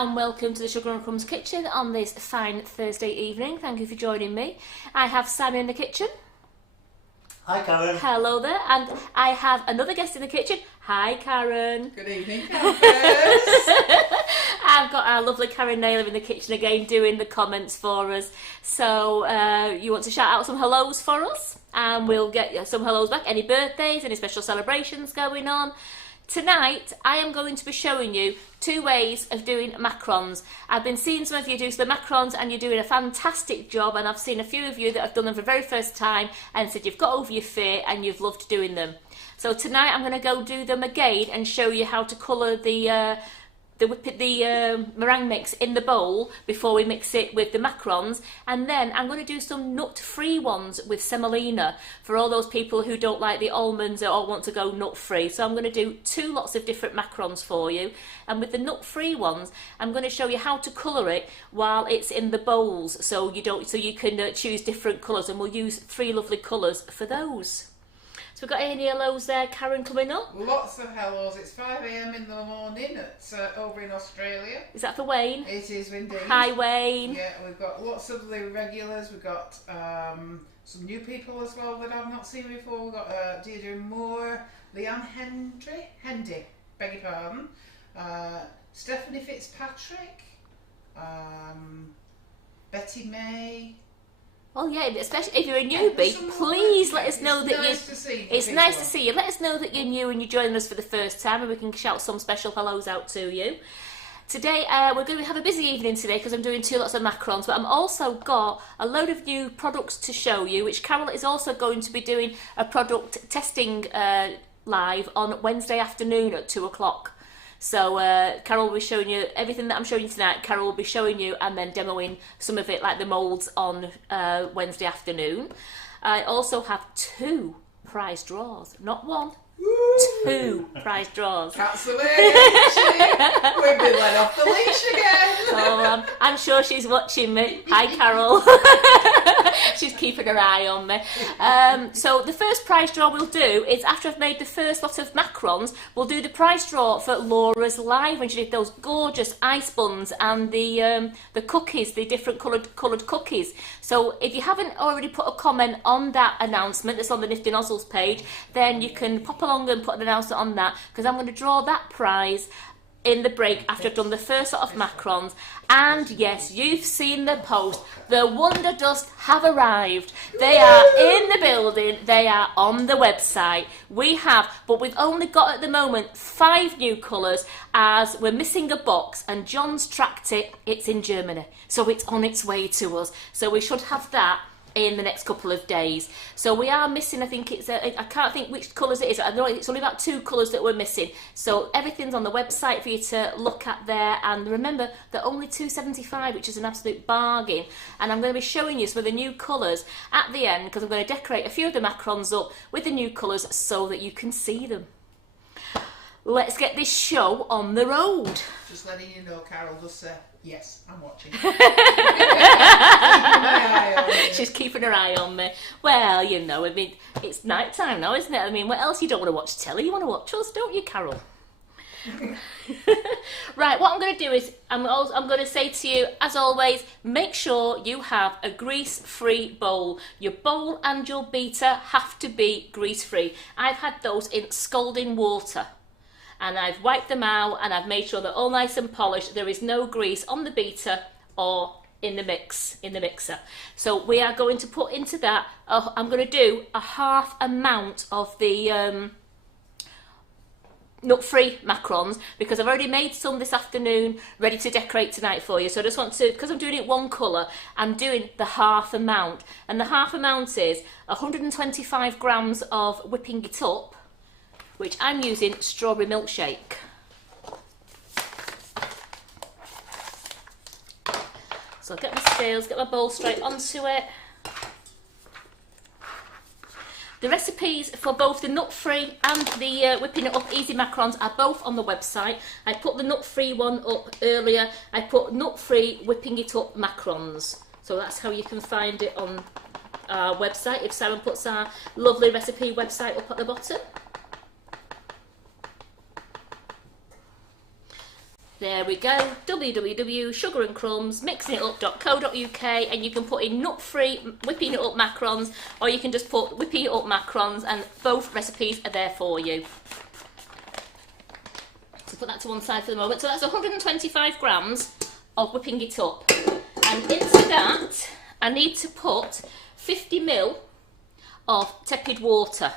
and welcome to the Sugar and Crumbs Kitchen on this fine Thursday evening. Thank you for joining me. I have Sam in the kitchen. Hi Karen. Hello there. And I have another guest in the kitchen. Hi Karen. Good evening, I've got our lovely Karen Naylor in the kitchen again doing the comments for us. So you want to shout out some hellos for us? And we'll get some hellos back. Any birthdays, any special celebrations going on? Tonight, I am going to be showing you 2 ways of doing macarons. I've been seeing some of you do the macarons and you're doing a fantastic job, and I've seen a few of you that have done them for the very first time and said you've got over your fear and you've loved doing them. So tonight I'm going to go do them again and show you how to colour the meringue mix in the bowl before we mix it with the macarons, and then I'm going to do some nut-free ones with semolina for all those people who don't like the almonds or want to go nut-free. So I'm going to do 2 lots of different macarons for you, and with the nut-free ones I'm going to show you how to colour it while it's in the bowls, so you can choose different colours, and we'll use 3 lovely colours for those. So we've got any hellos there, Karen, coming up? Lots of hellos. It's 5 AM in the morning over in Australia. Is that for Wayne? It is indeed. Hi Wayne. Yeah, we've got lots of the regulars. We've got some new people as well that I've not seen before. We've got Deirdre Moore, Leanne Hendy, beg your pardon, Stephanie Fitzpatrick, Betty May. Oh yeah, especially if you're a newbie, please let us know that you. It's nice to see you. Let us know that you're new and you're joining us for the first time, and we can shout some special hellos out to you. Today we're going to have a busy evening today because I'm doing 2 lots of macarons, but I'm also got a load of new products to show you, which Carol is also going to be doing a product testing live on Wednesday afternoon at 2 o'clock. So Carol will be showing you everything that I'm showing you tonight. Carol will be showing you and then demoing some of it, like the moulds, on Wednesday afternoon. I also have 2 prize draws, not 1. 2 prize draws. Cats away, we've been let off the leash again. Oh, I'm sure she's watching me. Hi, Carol. She's keeping her eye on me. So the first prize draw we'll do is after I've made the first lot of macarons, we'll do the prize draw for Laura's live when she did those gorgeous ice buns and the cookies, the different coloured cookies. So if you haven't already put a comment on that announcement that's on the Nifty Nozzles page, then you can pop along and put an announcement on that, because I'm going to draw that prize in the break after I've done the first lot of macarons. And yes, you've seen the post. The WonderDust have arrived. They are in the building. They are on the website. But we've only got at the moment 5 new colours, as we're missing a box, and John's tracked it. It's in Germany, so it's on its way to us. So we should have that in the next couple of days. So we are missing, I think it's I can't think which colours it is. I know it's only about 2 colours that we're missing. So everything's on the website for you to look at there, and remember they're only £2.75, which is an absolute bargain. And I'm going to be showing you some of the new colours at the end, because I'm going to decorate a few of the macarons up with the new colours so that you can see them. Let's get this show on the road. Just letting you know, Carol does say, yes, I'm watching. She's keeping her eye on me. Well, you know, I mean, it's night time now, isn't it? I mean, what else? You don't want to watch telly, you want to watch us, don't you, Carol? Right, what I'm going to do is I'm going to say to you, as always, make sure you have a grease-free bowl. Your bowl and your beater have to be grease-free. I've had those in scalding water, and I've wiped them out and I've made sure they're all nice and polished. There is no grease on the beater or in the mixer. So we are going to put into that, I'm going to do a half amount of the nut-free macarons, because I've already made some this afternoon ready to decorate tonight for you. So I just want to, because I'm doing it 1 colour, I'm doing the half amount. And the half amount is 125 grams of whipping it up, which I'm using strawberry milkshake. So I'll get my scales, get my bowl straight onto it. The recipes for both the nut-free and the whipping it up easy macarons are both on the website. I put the nut-free one up earlier. I put nut-free whipping it up macarons. So that's how you can find it on our website, if Simon puts our lovely recipe website up at the bottom. There we go, www.sugarandcrumbsmixingitup.co.uk, and you can put in nut-free whipping it up macarons, or you can just put whipping it up macarons, and both recipes are there for you. So put that to one side for the moment. So that's 125 grams of whipping it up. And into that, I need to put 50 ml of tepid water.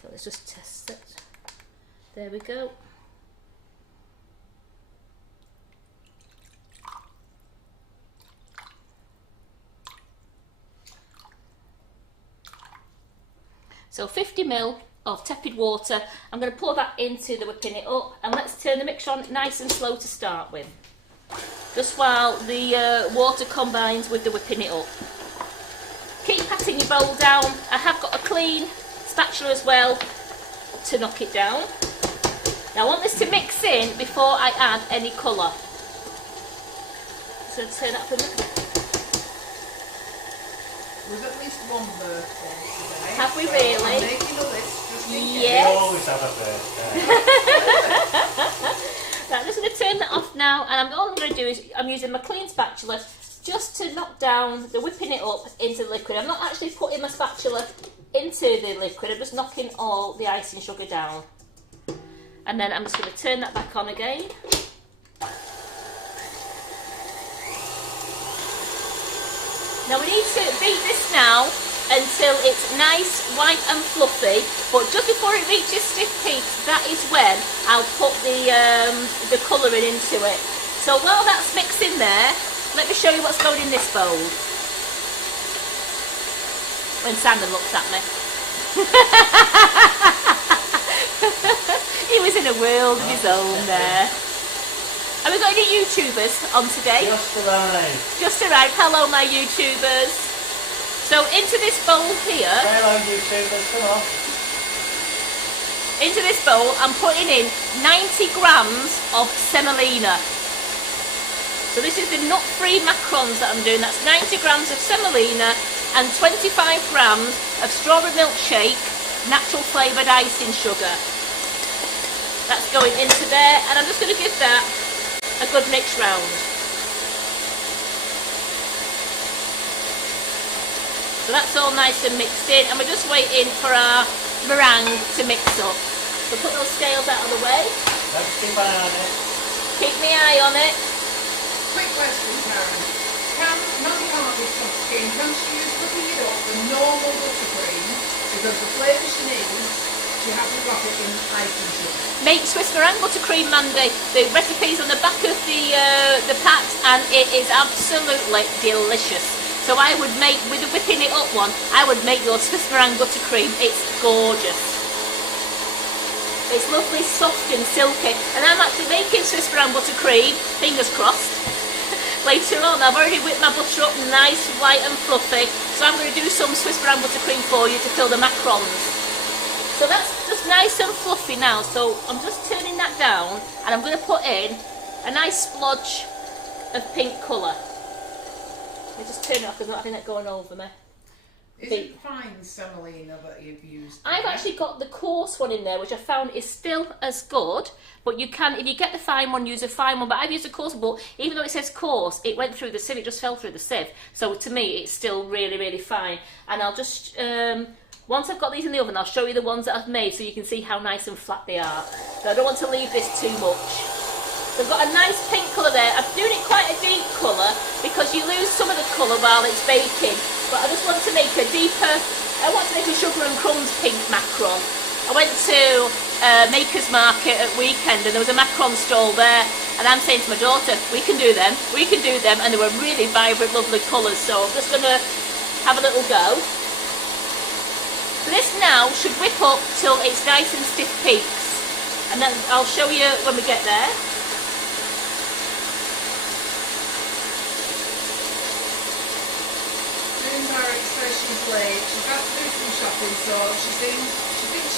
So let's just test it. There we go. So 50 ml of tepid water. I'm going to pour that into the whipping it up, and let's turn the mixture on nice and slow to start with. Just while the water combines with the whipping it up. Keep patting your bowl down. I have got a clean spatula as well to knock it down. Now I want this to mix in before I add any colour. So turn that for a minute. We've at least one birthday today. Have we so really? I'm making a list just in case. Yes. We always have a birthday. Right, I'm just going to turn that off now, and all I'm going to do is I'm using my clean spatula just to knock down the whipping it up into the liquid. I'm not actually putting my spatula into the liquid, I'm just knocking all the icing sugar down. And then I'm just going to turn that back on again. Now we need to beat this now until it's nice, white and fluffy, but just before it reaches stiff peaks, that is when I'll put the colouring into it. So while that's mixing there, let me show you what's going in this bowl. When Simon looks at me. He was in a world of his own there. Have we got any YouTubers on today? Just arrived. Just arrived. Hello, my YouTubers. So into this bowl here. Hello, YouTubers. Come on. Into this bowl, I'm putting in 90 grams of semolina. So this is the nut-free macarons that I'm doing. That's 90 grams of semolina and 25 grams of strawberry milkshake, natural flavoured icing sugar. That's going into there, and I'm just going to give that a good mix round. So that's all nice and mixed in, and we're just waiting for our meringue to mix up. So put those scales out of the way. Don't keep an eye on it. Keep my eye on it. Quick question, Karen. Can macaron with soft skin, can she use whipping it up with normal buttercream? Because the flavour she needs, she hasn't got it in icing sugar. Make Swiss meringue buttercream, Mandy. The recipe's on the back of the packs, and it is absolutely delicious. So I would make, with the whipping it up one, I would make your Swiss meringue buttercream. It's gorgeous. It's lovely, soft and silky. And I'm actually making Swiss meringue buttercream, fingers crossed, later on. I've already whipped my butter up nice, white and fluffy. So I'm going to do some Swiss meringue buttercream for you to fill the macarons. So that's just nice and fluffy now. So I'm just turning that down, and I'm going to put in a nice splodge of pink colour. Let me just turn it off because I'm not having it going over me. Is it fine semolina that you've used? I've actually got the coarse one in there, which I found is still as good, but you can, if you get the fine one, use a fine one, but I've used a coarse one, but even though it says coarse, it went through the sieve, it just fell through the sieve, so to me it's still really, really fine. And I'll just, once I've got these in the oven, I'll show you the ones that I've made so you can see how nice and flat they are. So I don't want to leave this too much. So I've got a nice pink colour there. I'm doing it quite a deep colour because you lose some of the colour while it's baking. But I just want to make a deeper, I want to make a Sugar and Crumbs pink macaron. I went to Maker's Market at weekend and there was a macaron stall there, and I'm saying to my daughter, we can do them, and they were really vibrant, lovely colours. So I'm just going to have a little go. So this now should whip up till it's nice and stiff peaks, and then I'll show you when we get there. Says she's late. She's had to do some shopping, so she thinks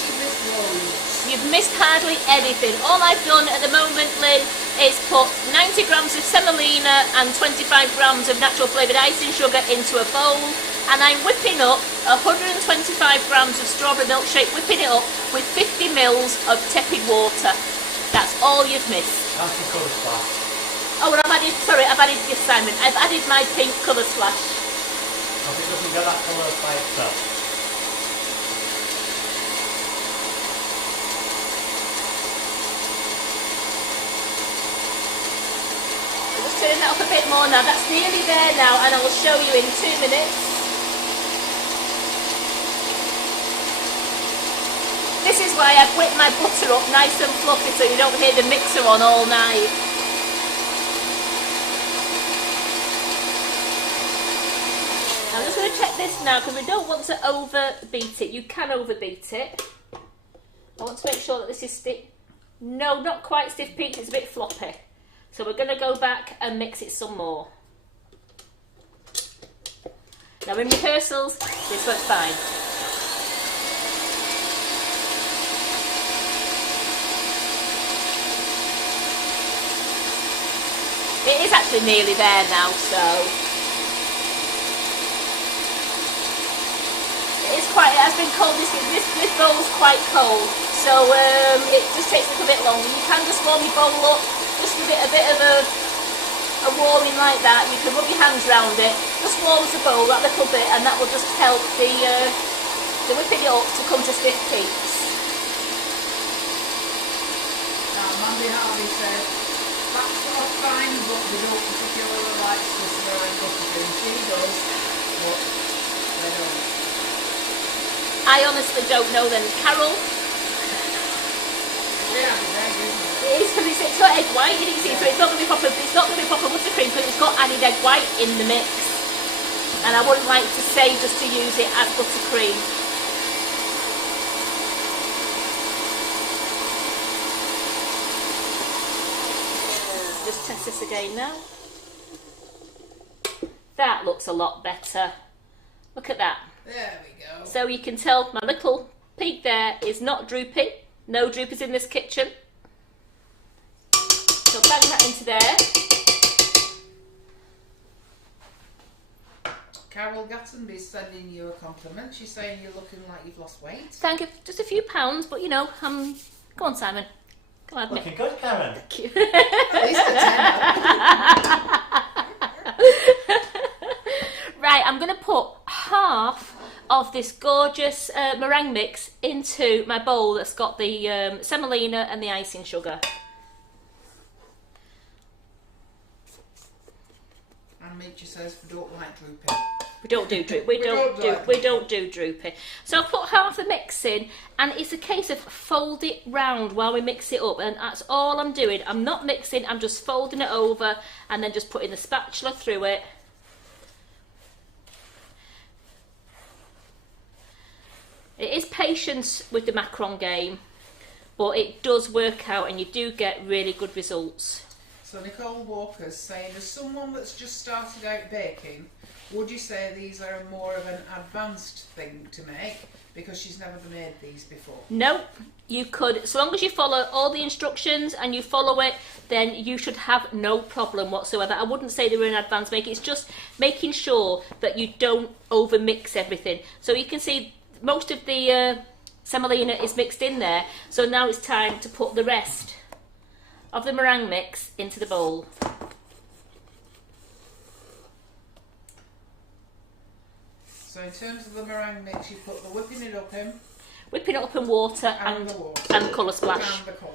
she's missed loads. You've missed hardly anything. All I've done at the moment, Lynn, is put 90 grams of semolina and 25 grams of natural flavoured icing sugar into a bowl, and I'm whipping up 125 grams of strawberry milkshake, whipping it up with 50 ml of tepid water. That's all you've missed. That's the colour splash. Oh, and I've added the assignment. I've added my pink colour splash. I think we can get that colour by itself. I'll just turn that up a bit more now. That's nearly there now, and I will show you in 2 minutes. This is why I've whipped my butter up nice and fluffy so you don't hear the mixer on all night. I'm just going to check this now because we don't want to overbeat it. You can overbeat it. I want to make sure that this is stiff. No, not quite stiff peaked, it's a bit floppy. So we're going to go back and mix it some more. Now in rehearsals, this works fine. It is actually nearly there now, so it has been cold. This bowl's quite cold, so it just takes a little bit longer. You can just warm your bowl up, just give it a bit of a warming like that. You can rub your hands around it, just warms the bowl that little bit, and that will just help the whipping it up to come to stiff peaks. Now, Mandy Harvey said, that's all fine, but we don't particularly like Sugar and Crumbs Kitchen. She does, but they don't. I honestly don't know then. Carol? Yeah, they're good. It is because it's got egg white in it, so it's not going to be proper buttercream because it's got added egg white in the mix. And I wouldn't like to say just to use it as buttercream. Just test this again now. That looks a lot better. Look at that. There we go. So you can tell my little peak there is not droopy. No droopers in this kitchen. So bang that into there. Carol Gattenby's sending you a compliment. She's saying you're looking like you've lost weight. Thank you. Just a few pounds, but you know, go on, Simon. Come on, Looking good, Karen. Thank you. At least a tenner. Right, I'm going to put half of this gorgeous meringue mix into my bowl that's got the semolina and the icing sugar. And Mitchie says we don't like droopy. We don't do droop. We don't do droopy. So I'll put half the mix in, and it's a case of fold it round while we mix it up, and that's all I'm doing. I'm not mixing. I'm just folding it over and then just putting the spatula through it. It is patience with the macaron game, but it does work out, and you do get really good results. So Nicole Walker's saying, as someone that's just started out baking, would you say these are more of an advanced thing to make because she's never made these before? Nope, you could, as long as you follow all the instructions and you follow it, then you should have no problem whatsoever. I wouldn't say they were an advanced make. It's just making sure that you don't over mix everything. So you can see most of the semolina is mixed in there, so now it's time to put the rest of the meringue mix into the bowl. So in terms of the meringue mix, you put the whipping it up in Water and colour splash. And the colour.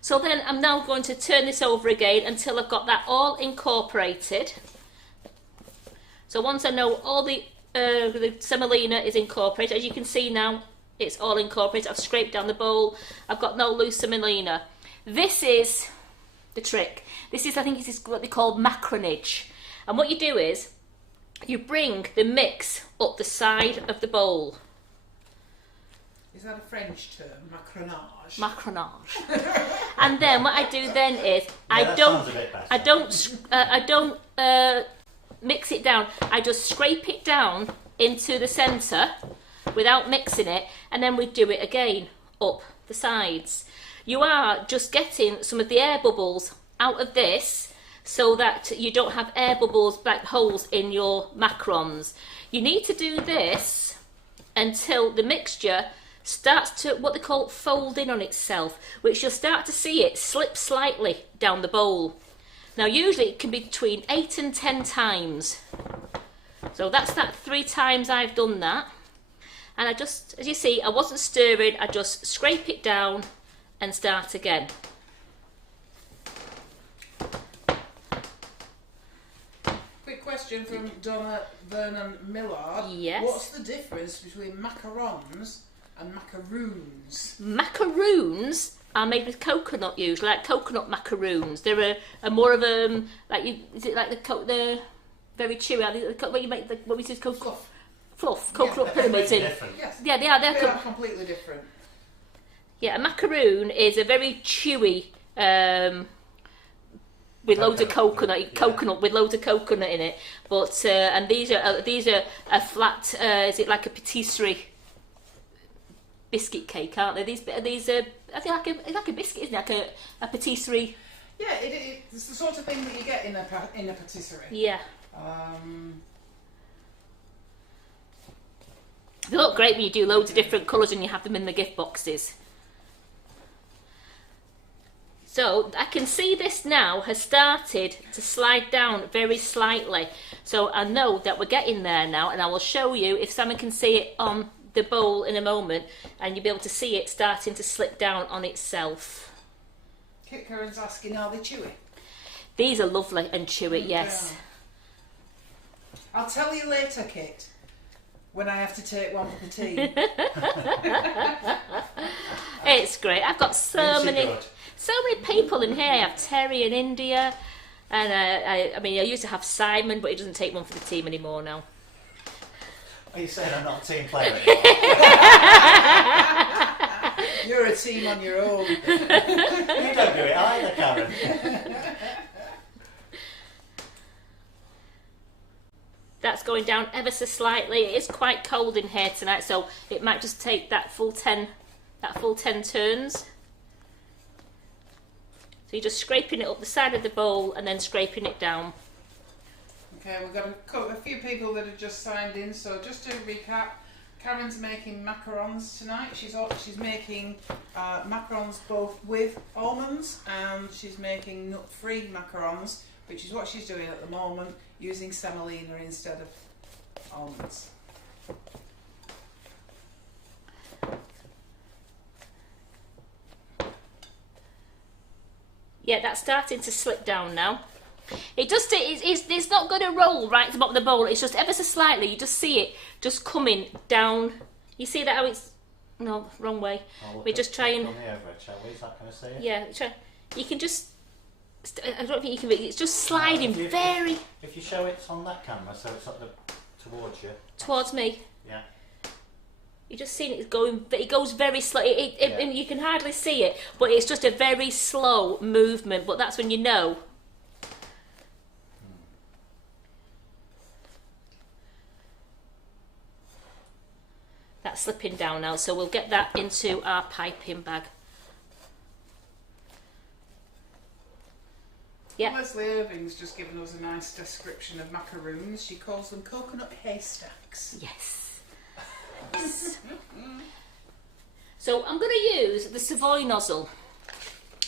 So then I'm now going to turn this over again until I've got that all incorporated. So once I know all the semolina is incorporated, as you can see now, it's all incorporated. I've scraped down the bowl. I've got no loose semolina. This is the trick. This is, I think, this is what they call macaronage. And what you do is you bring the mix up the side of the bowl. Is that a French term? Macaronage. Macaronage. And then what I do then is I don't mix it down. I just scrape it down into the centre without mixing it, and then we do it again up the sides. You are just getting some of the air bubbles out of this so that you don't have air bubbles, black holes in your macarons. You need to do this until the mixture starts to what they call fold in on itself, which you'll start to see it slip slightly down the bowl. Now usually it can be between 8 and 10 times. So that's that 3 times I've done that. And I just, as you see, I wasn't stirring, I just scrape it down and start again. Quick question from Donna Vernon Millard. Yes. What's the difference between macarons and macaroons? Macaroons are made with coconut usually, like coconut macaroons. They're a more of a, like you, is it like the very chewy, what you make, what we use coconut fluff, coconut pyramids in. Yes. Yeah, they are. They are completely different. Yeah, a macaroon is a very chewy, with loads of coconut with loads of coconut in it. But and these are a flat. Is it like a patisserie biscuit cake? Aren't they? These are. I think it's like a biscuit, isn't it? Like a patisserie. Yeah, it's the sort of thing that you get in a patisserie. Yeah. They look great when you do loads of different colours and you have them in the gift boxes. So I can see this now has started to slide down very slightly. So I know that we're getting there now, and I will show you if Simon can see it on the bowl in a moment, and you'll be able to see it starting to slip down on itself. Kit Curran's asking, are they chewy? These are lovely and chewy, yes. Yeah. I'll tell you later, Kit, when I have to take one for the team. It's great. I've got so many people in here. I have Terry in India, and I mean I used to have Simon, but he doesn't take one for the team anymore now. Are you saying I'm not a team player anymore? You're a team on your own. You don't do it either, Karen. That's going down ever so slightly. It is quite cold in here tonight, so it might just take that full 10 turns. So you're just scraping it up the side of the bowl and then scraping it down. Okay, we've got a few people that have just signed in. So just to recap, Karen's making macarons tonight. She's making macarons both with almonds, and she's making nut-free macarons, which is what she's doing at the moment, using semolina instead of almonds. Yeah, that's starting to slip down now. It's not going to roll right to the bottom of the bowl. It's just ever so slightly. You just see it just coming down. You see that how it's no wrong way. We just try and. Shall we? Is that going to see it? Yeah, try. You can just. I don't think you can. It's just sliding very. If you show it on that camera, so it's up towards you. Towards me. Yeah. You just seen it going. It goes very slow. And you can hardly see it, but it's just a very slow movement. But that's when you know. That's slipping down now, so we'll get that into our piping bag. Yeah. Leslie Irving's just given us a nice description of macaroons. She calls them coconut haystacks. Yes. So I'm going to use the Savoy nozzle.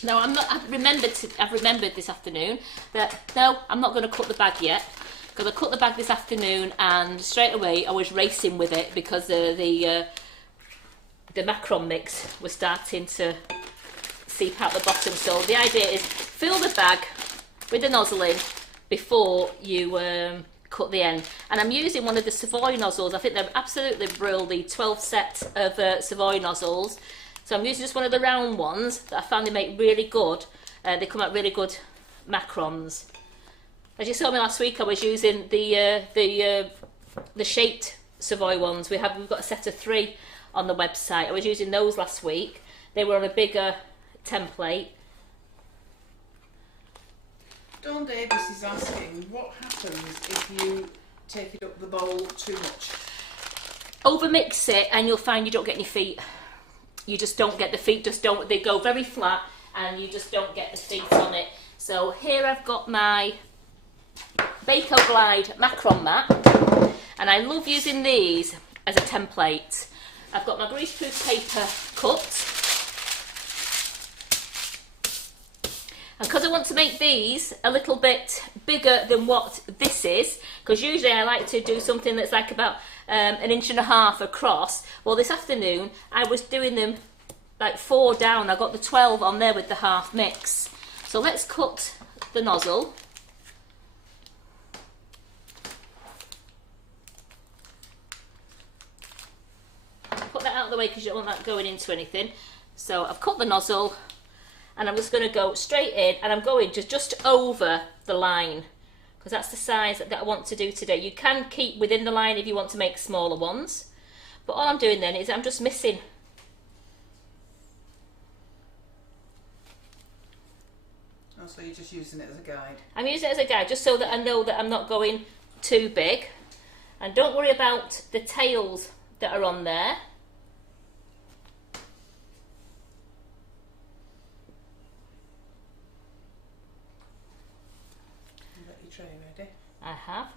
Now I've remembered this afternoon that no, I'm not going to cut the bag yet. Because I cut the bag this afternoon and straight away I was racing with it because the macaron mix was starting to seep out the bottom. So the idea is fill the bag with the nozzle in before you cut the end. And I'm using one of the Savoy nozzles. I think they're absolutely brilliant, the 12 set of Savoy nozzles. So I'm using just one of the round ones that I found they make really good. They come out really good macarons. As you saw me last week, I was using the shaped Savoy ones. We've got a set of 3 on the website. I was using those last week. They were on a bigger template. Dawn Davis is asking, what happens if you take it up the bowl too much? Overmix it and you'll find you don't get any feet. You just don't get the feet, they go very flat and you just don't get the feet on it. So here I've got my Bako Glide macaron mat, and I love using these as a template I've got my greaseproof paper cut. And because I want to make these a little bit bigger than what this is, because usually I like to do something that's like about 1.5 inches across. Well, this afternoon I was doing them like 4 down. I got the 12 on there with the half mix. So let's cut the nozzle. Put that out of the way because you don't want that going into anything. So I've cut the nozzle and I'm just going to go straight in, and I'm going just over the line because that's the size that I want to do today. You can keep within the line if you want to make smaller ones, but all I'm doing then is I'm just missing. Oh, so you're just using it as a guide? I'm using it as a guide just so that I know that I'm not going too big. And don't worry about the tails that are on there. You got your tray ready? I have.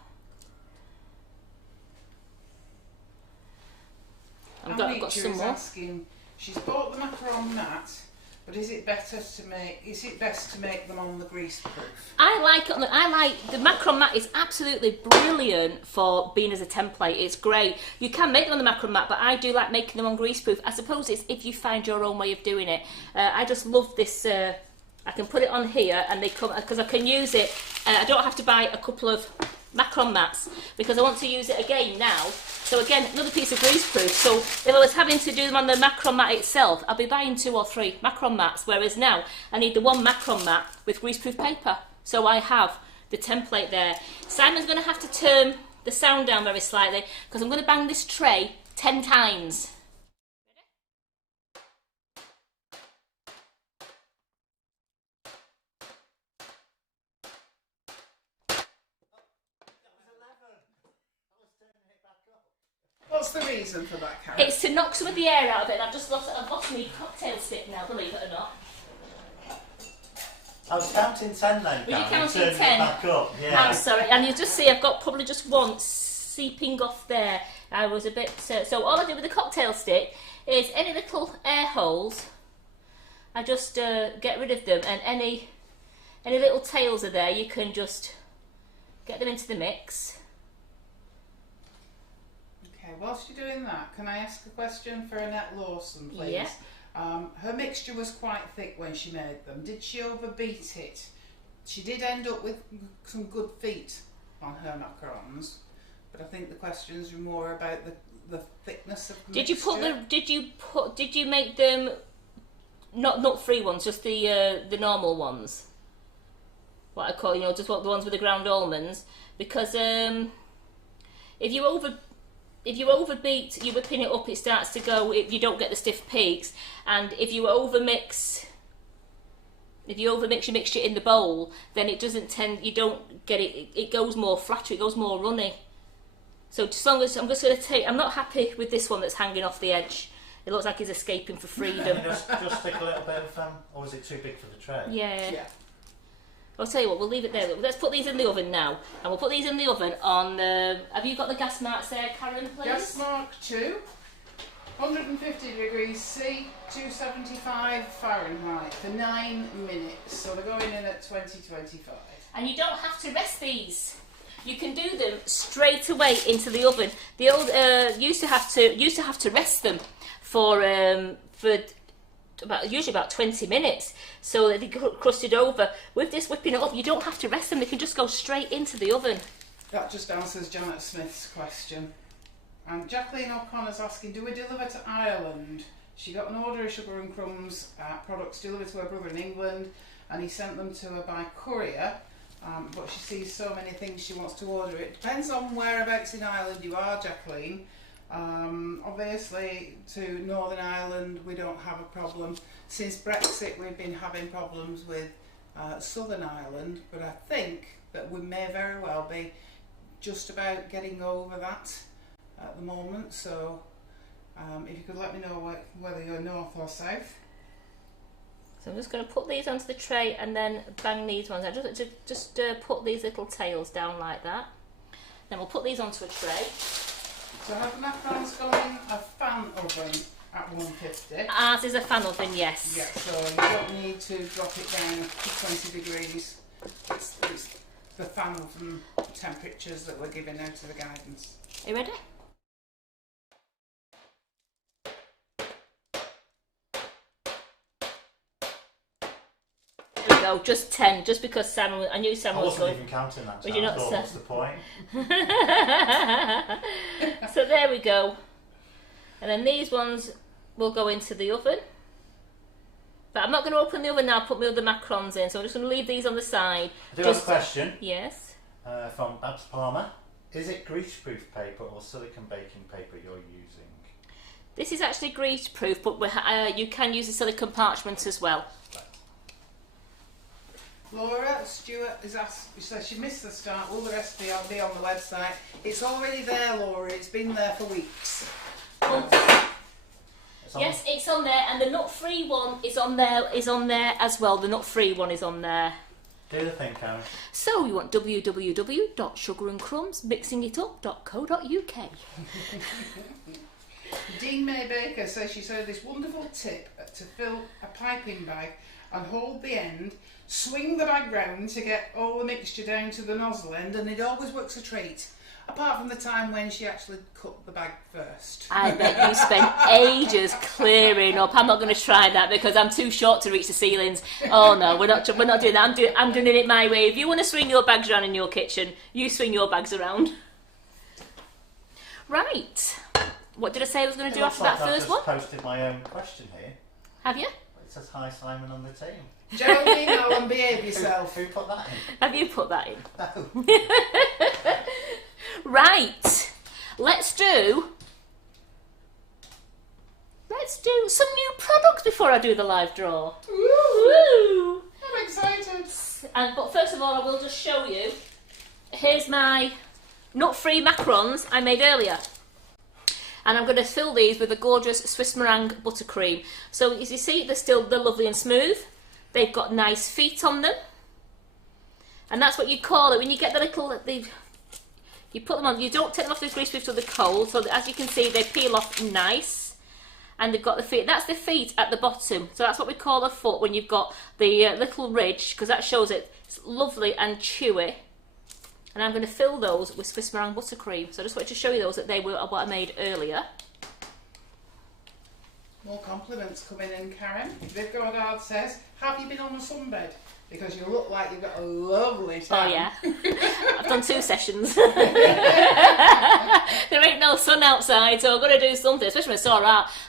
I've got some more. Asking, she's bought the macaron mat, but is it best to make them on the grease proof? I like the macaron mat is absolutely brilliant for being as a template. It's great. You can make them on the macaron mat, but I do like making them on grease proof. I suppose it's if you find your own way of doing it. I just love this. I can put it on here and they come because I can use it. I don't have to buy a couple of macaron mats because I want to use it again now. So again, another piece of grease proof. So if I was having to do them on the macaron mat itself, I'll be buying 2 or 3 macaron mats, whereas now I need the one macaron mat with grease proof paper. So I have the template there. Simon's going to have to turn the sound down very slightly because I'm going to bang this tray 10 times. What's the reason for that, Karen? It's to knock some of the air out of it, and I've lost my cocktail stick now, believe it or not. I was counting 10 then, Were you Karen, counting turning 10? it back up. Yeah. I'm sorry, and you just see I've got probably just one seeping off there. I was a bit... so all I do with the cocktail stick is any little air holes, I just get rid of them, and any little tails are there, you can just get them into the mix. Okay, whilst you're doing that, can I ask a question for Annette Lawson, please? Yeah. Her mixture was quite thick when she made them. Did she overbeat it? She did end up with some good feet on her macarons, but I think the questions were more about the thickness of the mixture. Did you make them not nut-free ones, just the normal ones? What I call, just the ones with the ground almonds, because if you overbeat, you're whipping it up, it starts to go, you don't get the stiff peaks. And if you overmix your mixture in the bowl, then it doesn't you don't get it, it goes more flatter, it goes more runny. So as long as, I'm not happy with this one that's hanging off the edge. It looks like he's escaping for freedom. just stick a little bit of, or is it too big for the tray? Yeah. I'll tell you what, we'll leave it there. Let's put these in the oven now. And we'll put these in the oven on... have you got the gas marks there, Karen, please? Gas mark 2, 150 degrees C, 275 Fahrenheit for 9 minutes. So they're going in at 2025. And you don't have to rest these. You can do them straight away into the oven. The old used to have to rest them for usually about 20 minutes, so that they crusted over. With this whipping it up, you don't have to rest them, they can just go straight into the oven. That just answers Janet Smith's question. And Jacqueline O'Connor's asking, do we deliver to Ireland? She got an order of Sugar and Crumbs products delivered to her brother in England, and he sent them to her by courier, but she sees so many things she wants to order. It depends on whereabouts in Ireland you are, Jacqueline. Obviously to Northern Ireland we don't have a problem. Since Brexit we've been having problems with Southern Ireland, but I think that we may very well be just about getting over that at the moment. So if you could let me know whether you're north or south. So I'm just going to put these onto the tray and then bang these ones out. Just put these little tails down like that. Then we'll put these onto a tray. So have the macarons gone in a fan oven at 150? Ours is a fan oven, yes. Yeah, so you don't need to drop it down to 20 degrees. It's the fan oven temperatures that we're giving out to the guidance. Are you ready? There we go, just 10, just because Sam, I knew Sam I was wasn't going. even counting that Was time. you not, I thought, Sam? what's the point? So there we go. And then these ones will go into the oven. But I'm not going to open the oven now, put my other macarons in, so I'm just going to leave these on the side. I do have a question Yes. from Babs Palmer. Is it grease-proof paper or silicone baking paper you're using? This is actually grease-proof, but you can use the silicone parchment as well. Laura Stewart is asked, she says she missed the start, will the recipe will be on the website? It's already there, Laura, it's been there for weeks. Yes, it's on there, and the nut-free one is on there as well. The nut-free one is on there. Do the thing, Karen. So you want www.sugarandcrumbsmixingitup.co.uk. Dean May Baker says she's heard this wonderful tip to fill a piping bag and hold the end, swing the bag round to get all the mixture down to the nozzle end, and it always works a treat. Apart from the time when she actually cut the bag first. I bet you spent ages clearing up. I'm not going to try that because I'm too short to reach the ceilings. Oh no, we're not doing that. I'm doing it my way. If you want to swing your bags around in your kitchen, you swing your bags around. Right. What did I say I was going to do after that first one? I've just posted my own question here. Have you? It says, hi Simon on the team. Geraldine Allen, behave yourself. Who put that in? Have you put that in? No. Right. Let's do some new products before I do the live draw. Woo! I'm excited. But first of all, I will just show you. Here's my nut-free macarons I made earlier. And I'm going to fill these with a gorgeous Swiss meringue buttercream. So as you see, they're lovely and smooth. They've got nice feet on them. And that's what you call it when you get the little... You put them on, you don't take them off the grease proof till they're cold, so as you can see they peel off nice, and they've got the feet, that's the feet at the bottom, so that's what we call a foot when you've got the little ridge, because that shows it's lovely and chewy. And I'm going to fill those with Swiss meringue buttercream, so I just wanted to show you those, that they were what I made earlier. More compliments coming in, Karen. Viv Goddard says, have you been on a sunbed? Because you look like you've got a lovely tan. Oh yeah, I've done 2 sessions. There ain't no sun outside, so I've got to do something. Especially when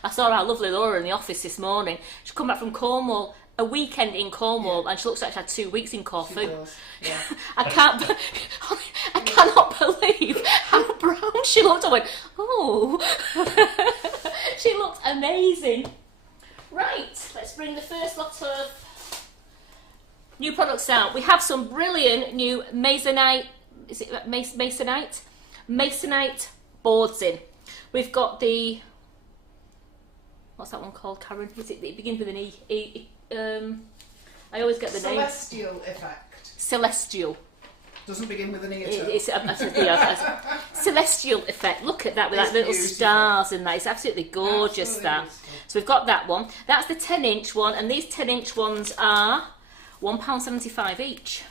I saw our lovely Laura in the office this morning. She come back from Cornwall, a weekend in Cornwall, and she looks like she had 2 weeks in Corfu. She does, yeah. I cannot believe how brown she looked. I went, oh, she looked amazing. Right, let's bring the first lot of new products out. We have some brilliant new masonite, is it masonite? Masonite boards in. We've got the, what's that one called, Karen? It begins with an E. I always get the name. Celestial effect. Celestial. Doesn't begin with an E at all. It's celestial effect. Look at that with It's that little beautiful. stars in that. It's absolutely gorgeous. Absolutely that. beautiful. So we've got that one. That's the 10-inch one, and these 10-inch ones are £1.75 each.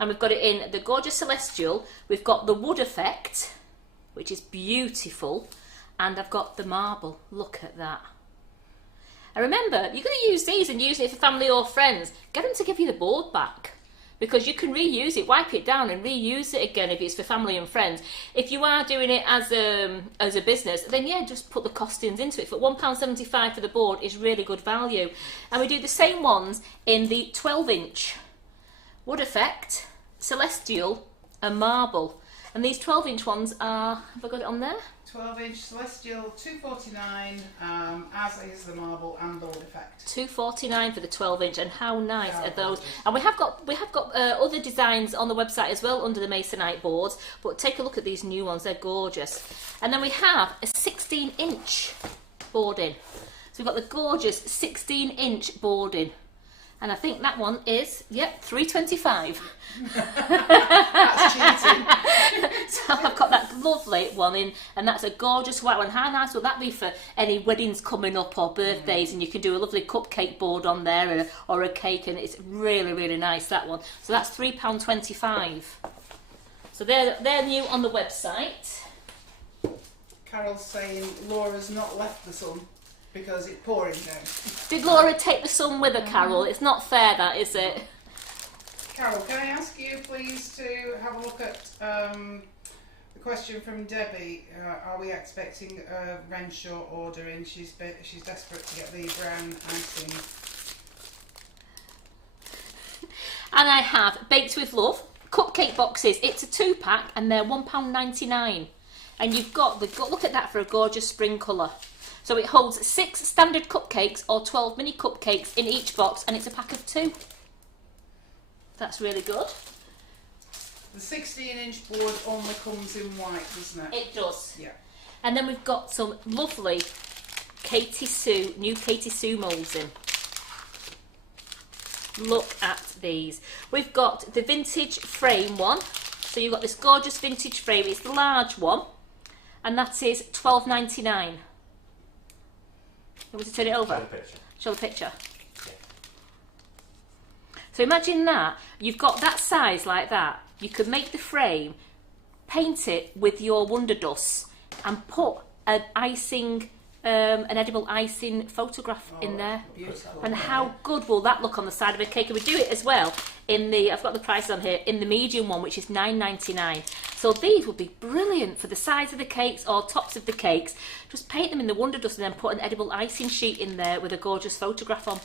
And we've got it in the gorgeous celestial. We've got the wood effect, which is beautiful, and I've got the marble. Look at that. And remember, you're going to use these and use it for family or friends. Get them to give you the board back, because you can reuse it, wipe it down and reuse it again if it's for family and friends. If you are doing it as a business, then yeah, just put the costings into it. But £1.75 for the board is really good value. And we do the same ones in the 12-inch wood effect, celestial and marble. And these 12-inch ones are, have I got it on there? 12-inch celestial, $2.49, as is the marble and the wood effect. $2.49 for the 12-inch, and how nice How are those? gorgeous. And we have got other designs on the website as well under the masonite boards. But take a look at these new ones; they're gorgeous. And then we have a 16-inch board in. So we've got the gorgeous 16-inch board in, And I think that one is, yep, £3.25. That's cheating. So I've got that lovely one in, and that's a gorgeous white one. How nice will that be for any weddings coming up or birthdays, and you can do a lovely cupcake board on there or a cake, and it's really, really nice, that one. So that's £3.25. So they're new on the website. Carol's saying Laura's not left the sun because it's pouring down. Did Laura take the sun with her, Carol? It's not fair, that, is it? Carol, can I ask you please to have a look at the question from Debbie? Are we expecting a Renshaw order in? She's desperate to get the brown icing. And I have Baked with Love cupcake boxes. It's a 2-pack and they're £1.99. And you've got look at that for a gorgeous spring colour. So it holds 6 standard cupcakes or 12 mini cupcakes in each box, and it's a pack of 2. That's really good. The 16-inch board only comes in white, doesn't it? It does. Yeah. And then we've got some lovely new Katie Sue moulds in. Look at these. We've got the vintage frame one. So you've got this gorgeous vintage frame. It's the large one, and that is £12.99. You want to turn it over? Show the picture. Show the picture. Yeah. So imagine that. You've got that size like that. You could make the frame, paint it with your WonderDust, and put an edible icing photograph in there. Beautiful. And how good will that look on the side of a cake? And we do it as well in the, I've got the price on here, in the medium one, which is £9.99. So these would be brilliant for the sides of the cakes or tops of the cakes. Just paint them in the WonderDust and then put an edible icing sheet in there with a gorgeous photograph on.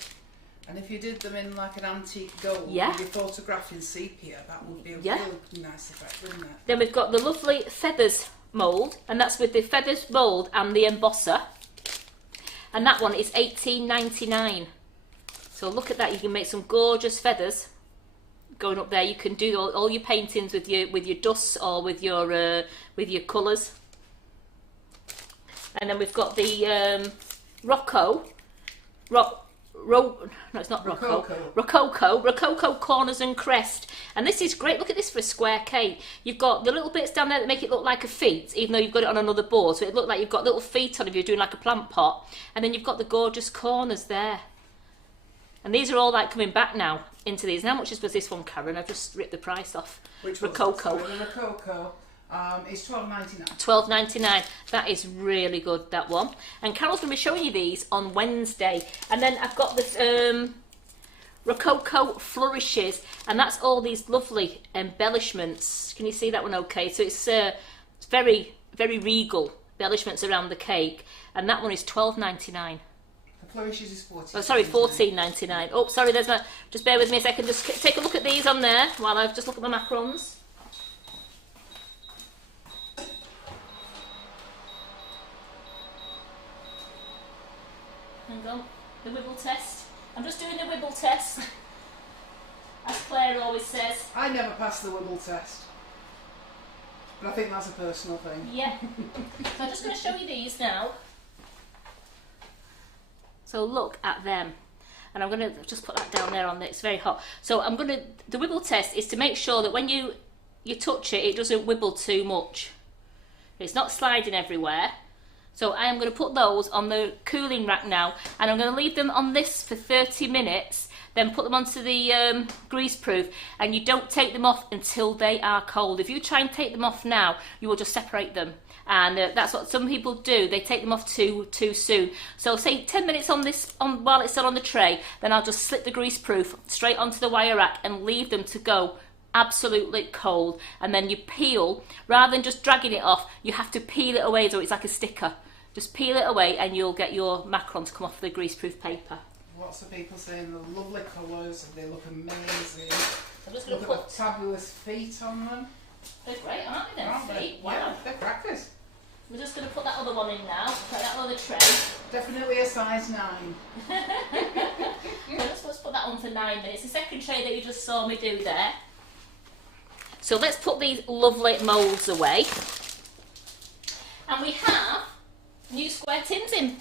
And if you did them in like an antique gold, Yeah. with your photograph in sepia, that would be a Yeah. really nice effect, wouldn't it? Then we've got the lovely feathers mould, and that's with the feathers mould and the embosser. And that one is £18.99. So look at that, you can make some gorgeous feathers going up there. You can do all your paintings with your dusts or with your colours. And then we've got the Rococo corners and crest. And this is great. Look at this for a square cake. You've got the little bits down there that make it look like a feet, even though you've got it on another board. So it looks like you've got little feet on if you're doing like a plant pot. And then you've got the gorgeous corners there. And these are all like coming back now into these. And how much was this one, Karen? I've just ripped the price off. Which Rococo. The Rococo is £12.99. £12.99. That is really good, that one. And Carol's going to be showing you these on Wednesday. And then I've got this Rococo Flourishes, and that's all these lovely embellishments. Can you see that one okay? So it's very, very regal embellishments around the cake. And that one is £12.99. The Flourishes is £14. Oh, sorry, £14.99. Oh, sorry, there's my... Just bear with me a second. Just take a look at these on there while I just look at my macarons. Hang on, the wibble test. I'm just doing the wibble test, as Claire always says. I never passed the wibble test, but I think that's a personal thing. Yeah. So I'm just going to show you these now. So look at them. And I'm going to just put that down there on there. It's very hot. So the wibble test is to make sure that when you touch it, it doesn't wibble too much. It's not sliding everywhere. So I am going to put those on the cooling rack now, and I'm going to leave them on this for 30 minutes, then put them onto the grease proof, and you don't take them off until they are cold. If you try and take them off now, you will just separate them. And that's what some people do. They take them off too soon. So say 10 minutes while it's still on the tray, then I'll just slip the grease proof straight onto the wire rack and leave them to go absolutely cold. And then you peel, rather than just dragging it off, you have to peel it away so it's like a sticker. Just peel it away and you'll get your macaron to come off the grease proof paper. Lots of people saying the lovely colours and they look amazing. I'm just going to Look put... at the fabulous feet on them. They're great, aren't they, them Aren't they? feet? Wow. Yeah, they're crackers. We're just going to put that other one in now, put that other tray. Definitely a size 9. Let's put that on for 9 minutes. The second tray that you just saw me do there. So let's put these lovely moulds away. And we have new square tins in.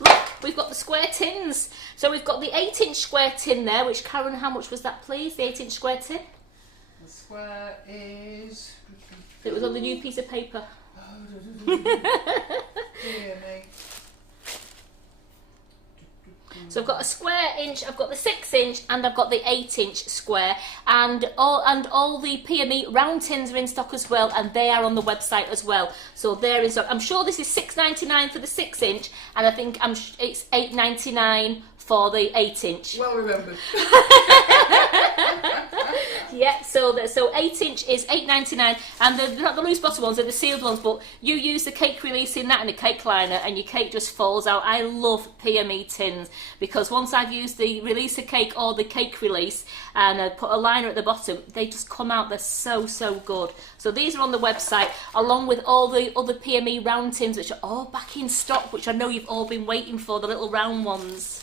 Look, we've got the square tins. So we've got the 8-inch square tin there, which, Karen, how much was that, please? The 8-inch square tin? The square is... It was on the new piece of paper. Dear me. So I've got a square inch, I've got the 6-inch, and I've got the 8-inch square, and all the PME round tins are in stock as well, and they are on the website as well. So they're in stock. I'm sure this is $6.99 for the 6-inch, and I think it's $8.99 for the 8-inch. Well remembered. Yeah, so 8-inch is $8.99, and they're not the loose bottom ones, they're the sealed ones, but you use the cake release in that in a cake liner and your cake just falls out. I love PME tins because once I've used the releaser cake or the cake release and put a liner at the bottom, they just come out, they're so good. So these are on the website along with all the other PME round tins which are all back in stock, which I know you've all been waiting for, the little round ones.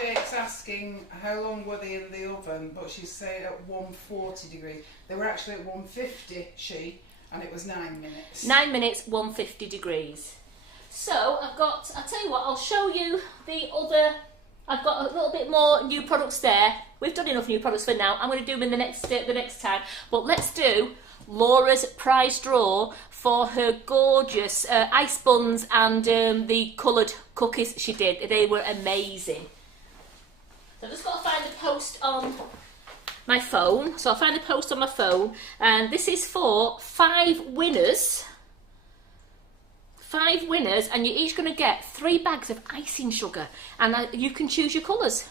Jake's asking how long were they in the oven, but she's saying at 140 degrees. They were actually at 150, and it was 9 minutes. 9 minutes, 150 degrees. So I'll tell you what, I'll show you the other, I've got a little bit more new products there. We've done enough new products for now. I'm going to do them in the next time. But let's do Laura's prize draw for her gorgeous ice buns and the coloured cookies she did. They were amazing. So I've just got to find the post on my phone. So I'll find the post on my phone. And this is for 5 winners. 5 winners, and you're each going to get 3 bags of icing sugar. And you can choose your colours.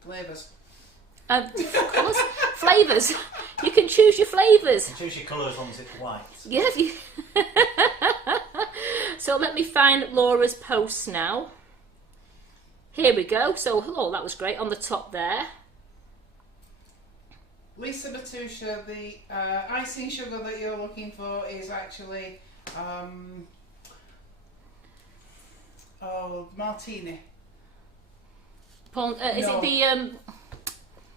Flavours. Colours? Flavours. You can choose your flavours. You can choose your colour as long as it's white. Yes. So let me find Laura's post now. Here we go. So, oh, that was great on the top there. Lisa Batusha, the icing sugar that you're looking for is actually martini. Is No. it the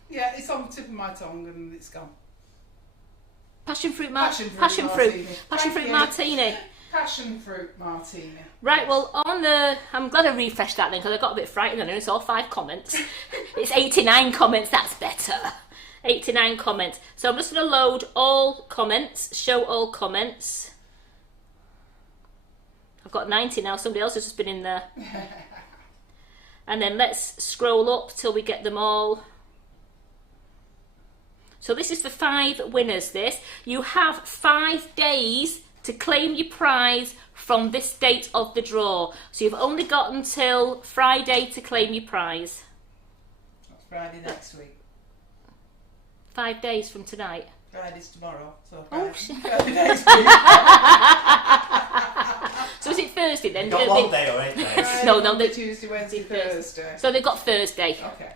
Yeah, it's on the tip of my tongue and it's gone. passion fruit martini. Passion fruit martini. Passion fruit martini. Right, Yes. well, I'm glad I refreshed that then because I got a bit frightened and it's all 5 comments. It's 89 comments, that's better. 89 comments. So I'm just going to load all comments, show all comments. I've got 90 now, somebody else has just been in there. And then let's scroll up till we get them all. So this is for 5 winners, this. You have 5 days to claim your prize from this date of the draw. So you've only got until Friday to claim your prize. That's Friday next week. 5 days from tonight. Friday's tomorrow. So Oh, Friday next week. So is it Thursday then? You've got 1 day or 8 days. Friday, No, Monday, they- Tuesday, Wednesday, Thursday. So they've got Thursday. Okay.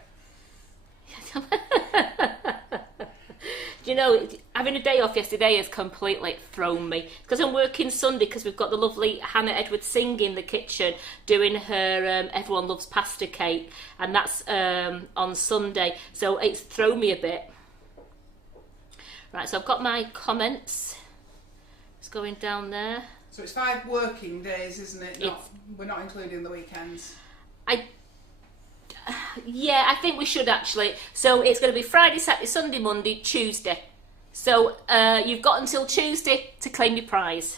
Do you know, having a day off yesterday has completely thrown me. Because I'm working Sunday because we've got the lovely Hannah Edwards Singh in the kitchen doing her Everyone Loves Pasta cake. And that's on Sunday. So it's thrown me a bit. Right, so I've got my comments. It's going down there. So it's 5 working days, isn't it? We're not including the weekends. Yeah, I think we should actually. So it's going to be Friday, Saturday, Sunday, Monday, Tuesday. So you've got until Tuesday to claim your prize.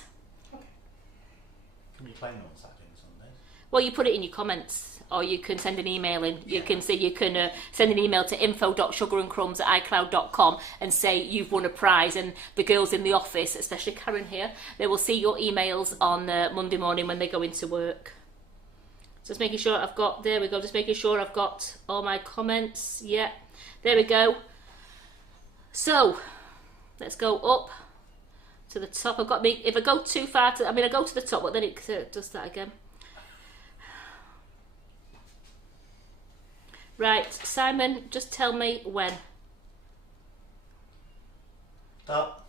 Can you claim it on Saturday and Sunday? Well, you put it in your comments, or you can send an email in. You can say send an email to info.sugarandcrumbs@icloud.com and say you've won a prize, and the girls in the office, especially Karen here, they will see your emails on Monday morning when they go into work. Just making sure I've got, there we go, just making sure I've got all my comments. Yeah, there we go. So, let's go up to the top. I've got me, if I go too far, I go to the top, but then it does that again. Right, Simon, just tell me when. Stop.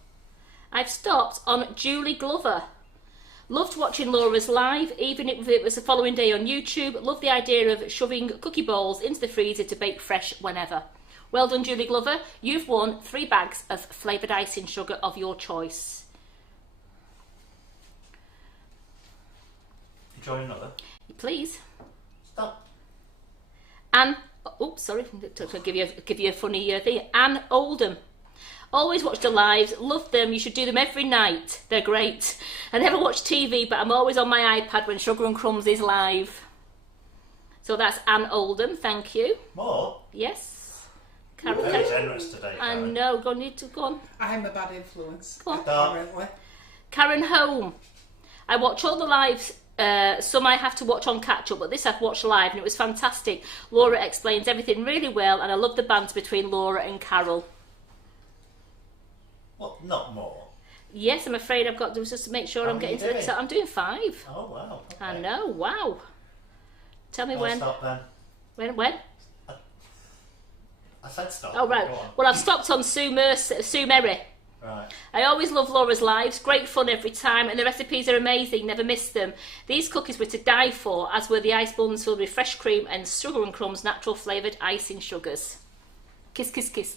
I've stopped on Julie Glover. Loved watching Laura's live, even if it was the following day on YouTube. Loved the idea of shoving cookie balls into the freezer to bake fresh whenever. Well done, Julie Glover. You've won 3 bags of flavoured icing sugar of your choice. Enjoy another. Please. Stop. Anne, oops, sorry, to give you a funny thing. Anne Oldham. Always watch the lives, love them, you should do them every night. They're great. I never watch TV, but I'm always on my iPad when Sugar and Crumbs is live. So that's Anne Oldham, thank you. More? Yes. You're very generous today, I Karen. know, go on. I'm a bad influence. Go on. Apparently. Karen Home. I watch all the lives. Some I have to watch on catch up, but this I've watched live and it was fantastic. Laura explains everything really well, and I love the banter between Laura and Carol. Well, not more. Yes, I'm afraid I've got to just to make sure I'm getting to the. I'm doing 5. Oh wow. Okay. I know. Wow. Tell me I'll when. Stop then. When? I said stop. Oh right. Go on. Well, I've stopped on Sue Merry. Right. I always love Laura's lives, great fun every time, and the recipes are amazing, never miss them. These cookies were to die for, as were the ice buns filled with fresh cream and Sugar and Crumbs natural flavoured icing sugars. Kiss, kiss, kiss.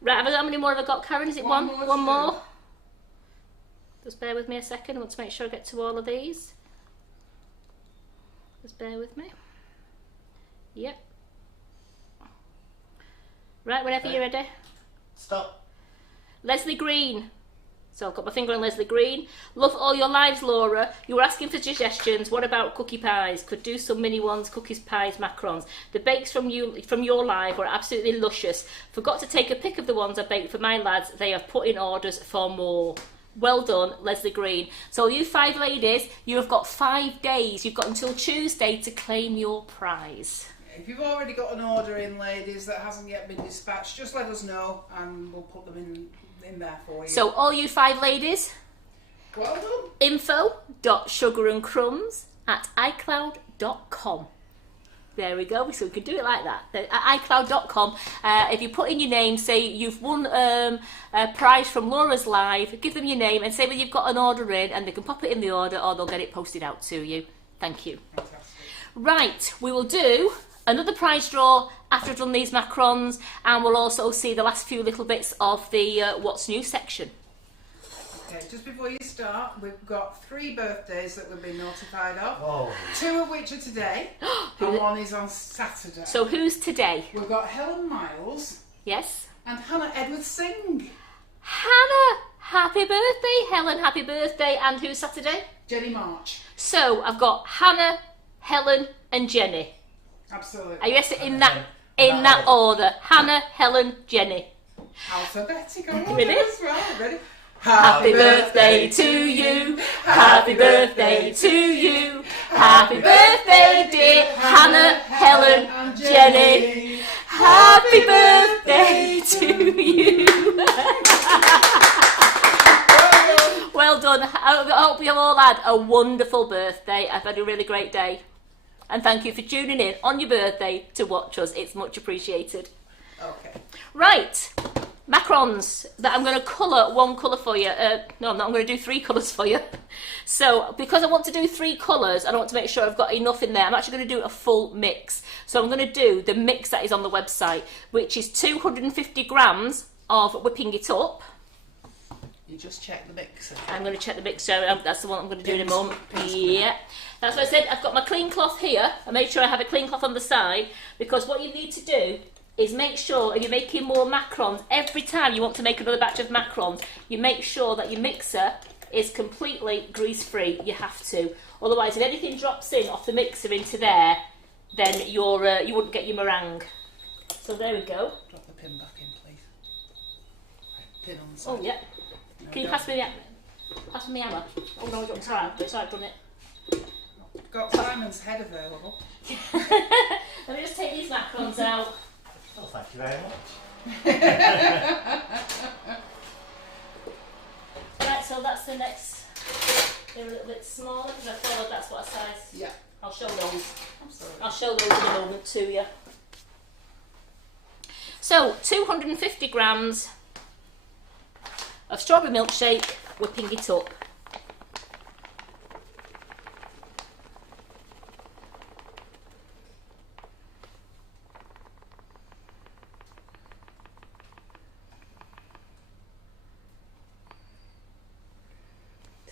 Right, how many more have I got, Karen? Is it one? One more? Just bear with me a second, I want to make sure I get to all of these. Just bear with me. Yep. Right, whenever you're ready. Stop. Leslie Green. So I've got my finger on Leslie Green. Love all your lives, Laura. You were asking for suggestions. What about cookie pies? Could do some mini ones, cookies, pies, macarons. The bakes from your live were absolutely luscious. Forgot to take a pic of the ones I baked for my lads. They have put in orders for more. Well done, Leslie Green. So you 5 ladies, you have got 5 days. You've got until Tuesday to claim your prize. If you've already got an order in, ladies, that hasn't yet been dispatched, just let us know and we'll put them in there for you. So all you 5 ladies, well done. info.sugarandcrumbs@icloud.com. There we go, so we could do it like that. At icloud.com, if you put in your name, say you've won a prize from Laura's Live, give them your name and say that you've got an order in, and they can pop it in the order or they'll get it posted out to you. Thank you. Fantastic. Right, we will do another prize draw after I've done these macarons, and we'll also see the last few little bits of the What's New section. Okay, just before you start, we've got 3 birthdays that we've been notified of. Oh. 2 of which are today, and 1 is on Saturday. So who's today? We've got Helen Miles Yes? and Hannah Edwards Singh. Hannah, happy birthday. Helen, happy birthday. And who's Saturday? Jenny March. So I've got Hannah, Helen and Jenny. Absolutely. Are you ready in that order? Hannah, Helen, Jenny. Alphabetical Ready? order as well. Ready? Happy birthday to you. Happy birthday to you. Happy birthday, dear Hannah, Helen, and Jenny. Happy birthday to you. Well done. I hope you've all had a wonderful birthday. I've had a really great day. And thank you for tuning in on your birthday to watch us. It's much appreciated. Okay. Right. Macarons that I'm going to colour one colour for you. No, I'm not. I'm going to do 3 colours for you. So, because I want to do 3 colours, and I want to make sure I've got enough in there, I'm actually going to do a full mix. So I'm going to do the mix that is on the website, which is 250 grams of whipping it up. You just check the mixer. I'm going to check the mixer. That's the one I'm going to do in a moment. Yeah. That's what I said. I've got my clean cloth here. I made sure I have a clean cloth on the side, because what you need to do is make sure if you're making more macarons, every time you want to make another batch of macarons, you make sure that your mixer is completely grease-free. You have to. Otherwise, if anything drops in off the mixer into there, then you wouldn't get your meringue. So there we go. Drop the pin back in, please. Pin on the side. Oh, yeah. No, Can you pass me the hammer? Oh, no, it's all right. It's all right, done it. Got Simon's head available. Let me just take these macarons out. Oh, thank you very much. Right, so that's the next. They're a little bit smaller because I thought that's what a size. Yeah. I'll show those. Absolutely. I'll show those in a moment to you. So 250 grams of strawberry milkshake, whipping it up.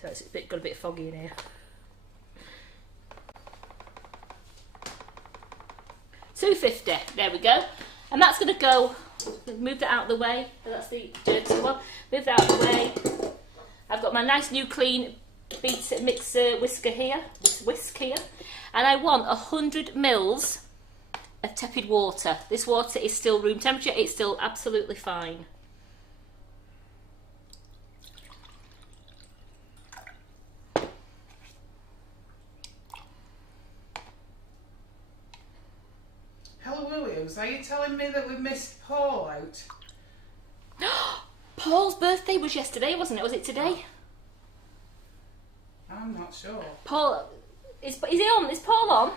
So it's got a bit foggy in here. 250. There we go. And that's going to go, move that out of the way. That's the dirty one. Move that out of the way. I've got my nice new clean mixer whisker here. And I want 100 mils of tepid water. This water is still room temperature. It's still absolutely fine. Hello Williams, are you telling me that we missed Paul out? Paul's birthday was yesterday, wasn't it? Was it today? I'm not sure. Paul, is he on? Is Paul on?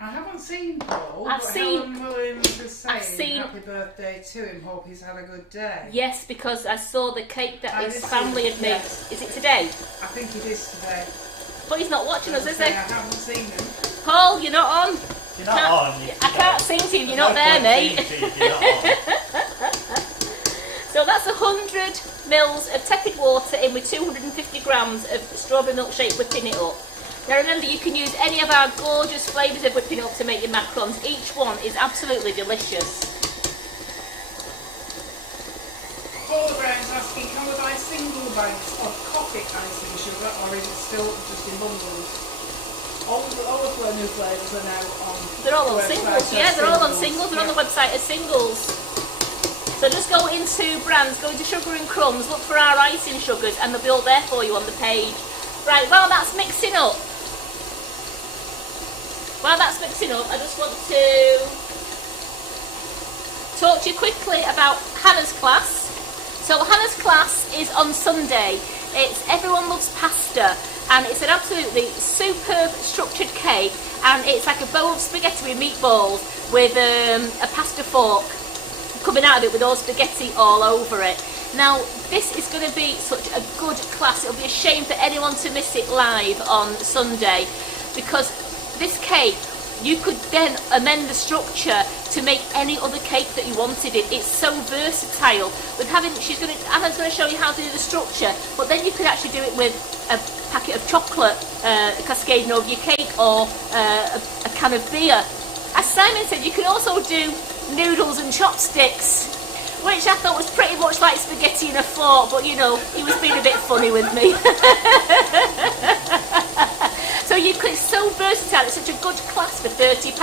I haven't seen Paul, I've but seen- Helen Williams is saying seen- happy birthday to him, hope he's had a good day. Yes, because I saw the cake that I his did see family it, had made. yes. Is it today? I think it is today. But he's not watching us, is I he? haven't seen him. Paul, you're not on. You're not on. I can't sing to you. You're not there, mate. So that's 100 mils of tepid water in with 250 grams of strawberry milkshake, whipping it up. Now remember, you can use any of our gorgeous flavours of whipping up to make your macarons. Each one is absolutely delicious. Paul Brown's asking, can we buy single bags of coffee icing sugar, or is it still just in bundles? All the new flavours are now on. They're all on the website singles, as yeah, they're all on singles. singles, they're on the Yeah. website as singles. So just go into brands, go into Sugar and Crumbs, look for our icing sugars, and they'll be all there for you on the page. Right, while that's mixing up, I just want to talk to you quickly about Hannah's class. So Hannah's class is on Sunday. It's Everyone Loves Pasta, and it's an absolutely superb structured cake, and it's like a bowl of spaghetti with meatballs with a pasta fork coming out of it with all spaghetti all over it. Now this is going to be such a good class. It'll be a shame for anyone to miss it live on Sunday, because this cake, you could then amend the structure to make any other cake that you wanted it. It's so versatile. With having, Anna's going to show you how to do the structure, but then you could actually do it with a packet of chocolate cascading over your cake, or a can of beer. As Simon said, you can also do noodles and chopsticks, which I thought was pretty much like spaghetti in a fork, but you know, he was being a bit funny with me. So it's so versatile. It's such a good class for £30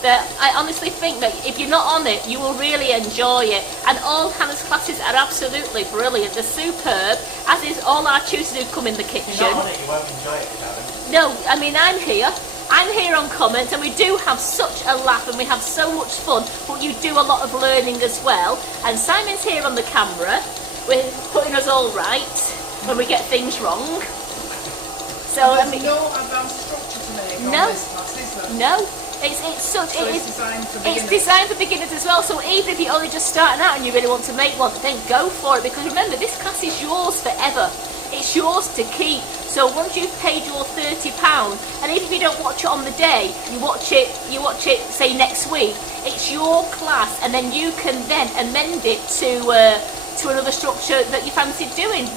that I honestly think that if you're not on it, you will really enjoy it. And all Hannah's classes are absolutely brilliant. They're superb, as is all our tutors who come in the kitchen. If you're not on it, you won't enjoy it, Karen. No, I mean, I'm here on comments, and we do have such a laugh and we have so much fun, but you do a lot of learning as well. And Simon's here on the camera, we're putting us all right when we get things wrong. So There's I mean, no advanced structure to make on No. this class, is there? no, it's such So it it's is. designed for It's beginners. designed for beginners as well, so even if you're only just starting out and you really want to make one, then go for it, because remember, this class is yours forever. It's yours to keep. So once you've paid your £30, and even if you don't watch it on the day, you watch it say next week, it's your class, and then you can then amend it to another structure that you fancy doing.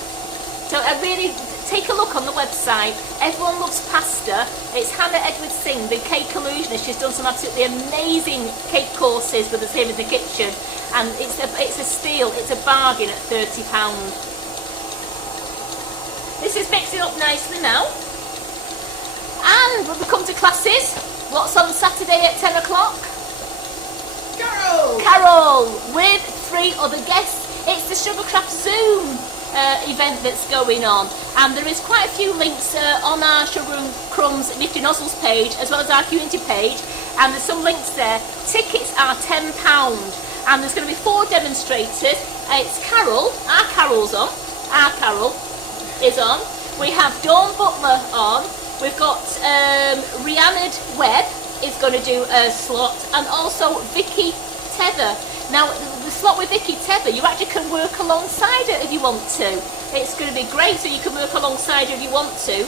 So I really take a look on the website. Everyone Loves Pasta. It's Hannah Edwards Singh, the cake illusionist. She's done some absolutely amazing cake courses with us here in the kitchen, and it's a steal. It's a bargain at £30. This is mixing up nicely now. And when we come to classes, what's on Saturday at 10 o'clock? Carol, with 3 other guests. It's the Sugarcraft Zoom event that's going on, and there is quite a few links on our Sugar and Crumbs Nifty Nozzles page, as well as our community page, and there's some links there. Tickets are £10, and there's going to be 4 demonstrators. It's Carol, our Carol's on, our Carol is on. We have Dawn Butler on. We've got Rhiannon Webb is going to do a slot, and also Vicky Tether. Now, the slot with Vicky Tether, you actually can work alongside her if you want to. It's going to be great, so you can work alongside her if you want to.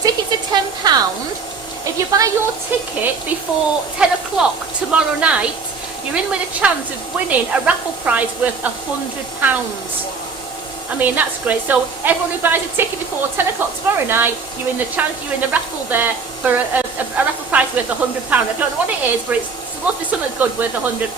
Tickets are £10. If you buy your ticket before 10 o'clock tomorrow night, you're in with a chance of winning a raffle prize worth £100. I mean, that's great. So everyone who buys a ticket before 10 o'clock tomorrow night, you're in the raffle there for a raffle prize worth £100. I don't know what it is, but it's must be something good worth £100.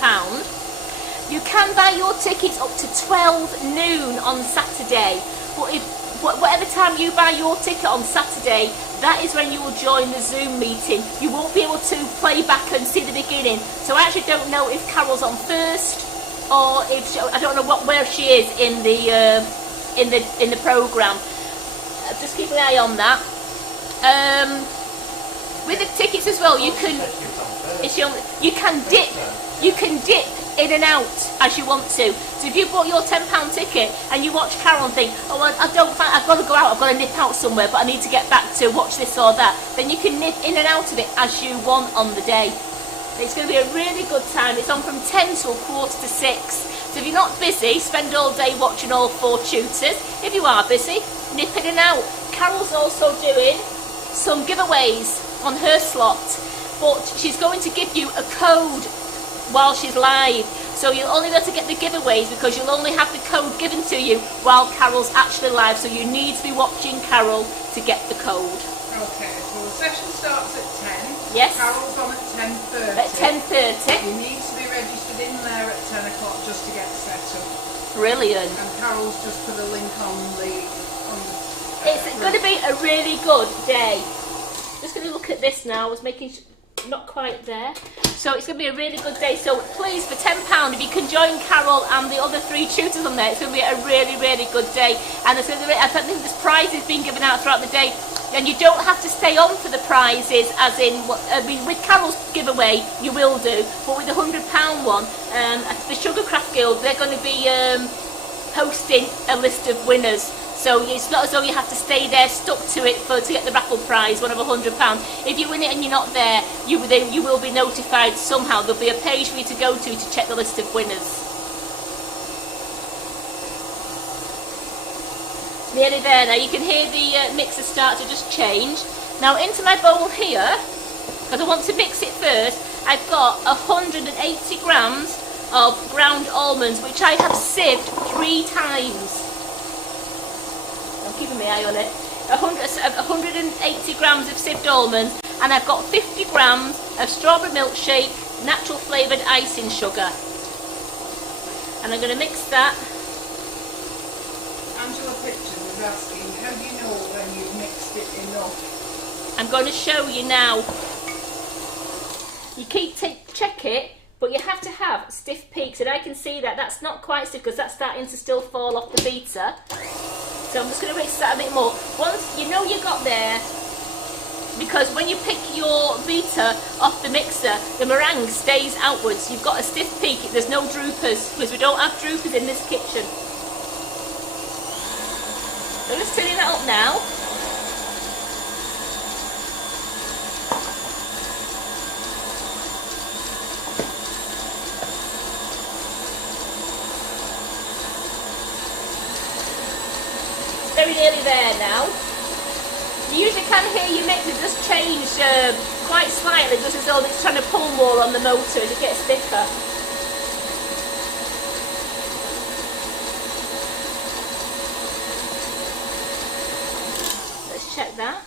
You can buy your tickets up to 12 noon on Saturday. But whatever time you buy your ticket on Saturday, that is when you will join the Zoom meeting. You won't be able to play back and see the beginning. So I actually don't know if Carol's on first, or if I don't know where she is in the program. Just keep an eye on that. With the tickets as well, you can dip in and out as you want to. So if you bought your £10 ticket and you watch Carol and think, oh, I've got to go out, I've got to nip out somewhere, but I need to get back to watch this or that, then you can nip in and out of it as you want on the day. It's going to be a really good time. It's on from 10 till 5:45. So if you're not busy, spend all day watching all 4 tutors. If you are busy, nip in and out. Carol's also doing some giveaways on her slot, but she's going to give you a code while she's live. So you'll only be able to get the giveaways because you'll only have the code given to you while Carol's actually live. So you need to be watching Carol to get the code. Okay, so the session starts at 10. Yes. Carol's on at 10:30. At 10:30. You need to be registered in there at 10 o'clock just to get set up. Brilliant. And Carol's just put a link on the It's going to be a really good day. Just going to look at this now. I was making not quite there. So it's going to be a really good day. So please, for £10, if you can join Carol and the other 3 tutors on there, it's going to be a really, really good day. And it's going to be, I think there's prizes being given out throughout the day. And you don't have to stay on for the prizes, as in, with Carol's giveaway, you will do. But with the £100 one, the Sugar Craft Guild, they're going to be posting a list of winners. So it's not as though you have to stay there stuck to it to get the raffle prize, one of £100. If you win it and you're not there, you will be notified somehow. There'll be a page for you to go to check the list of winners. Nearly there now. You can hear the mixer start to just change. Now into my bowl here, because I want to mix it first, I've got 180 grams of ground almonds, which I have sieved 3 times. I'm keeping my eye on it. 180 grams of sieved almonds, and I've got 50 grams of strawberry milkshake, natural flavoured icing sugar. And I'm going to mix that. Angela Pictures is asking, how do you know when you've mixed it enough? I'm going to show you now. You check it, but you have to have stiff peaks, and I can see that that's not quite stiff because that's starting to still fall off the beater. So I'm just going to mix that a bit more. Once you know you got there, because when you pick your beater off the mixer, the meringue stays outwards. You've got a stiff peak, there's no droopers, because we don't have droopers in this kitchen. So I'm just filling that up now. Very nearly there now. You usually can hear your mixer just change quite slightly, just as though it's trying to pull more on the motor as it gets thicker. Let's check that.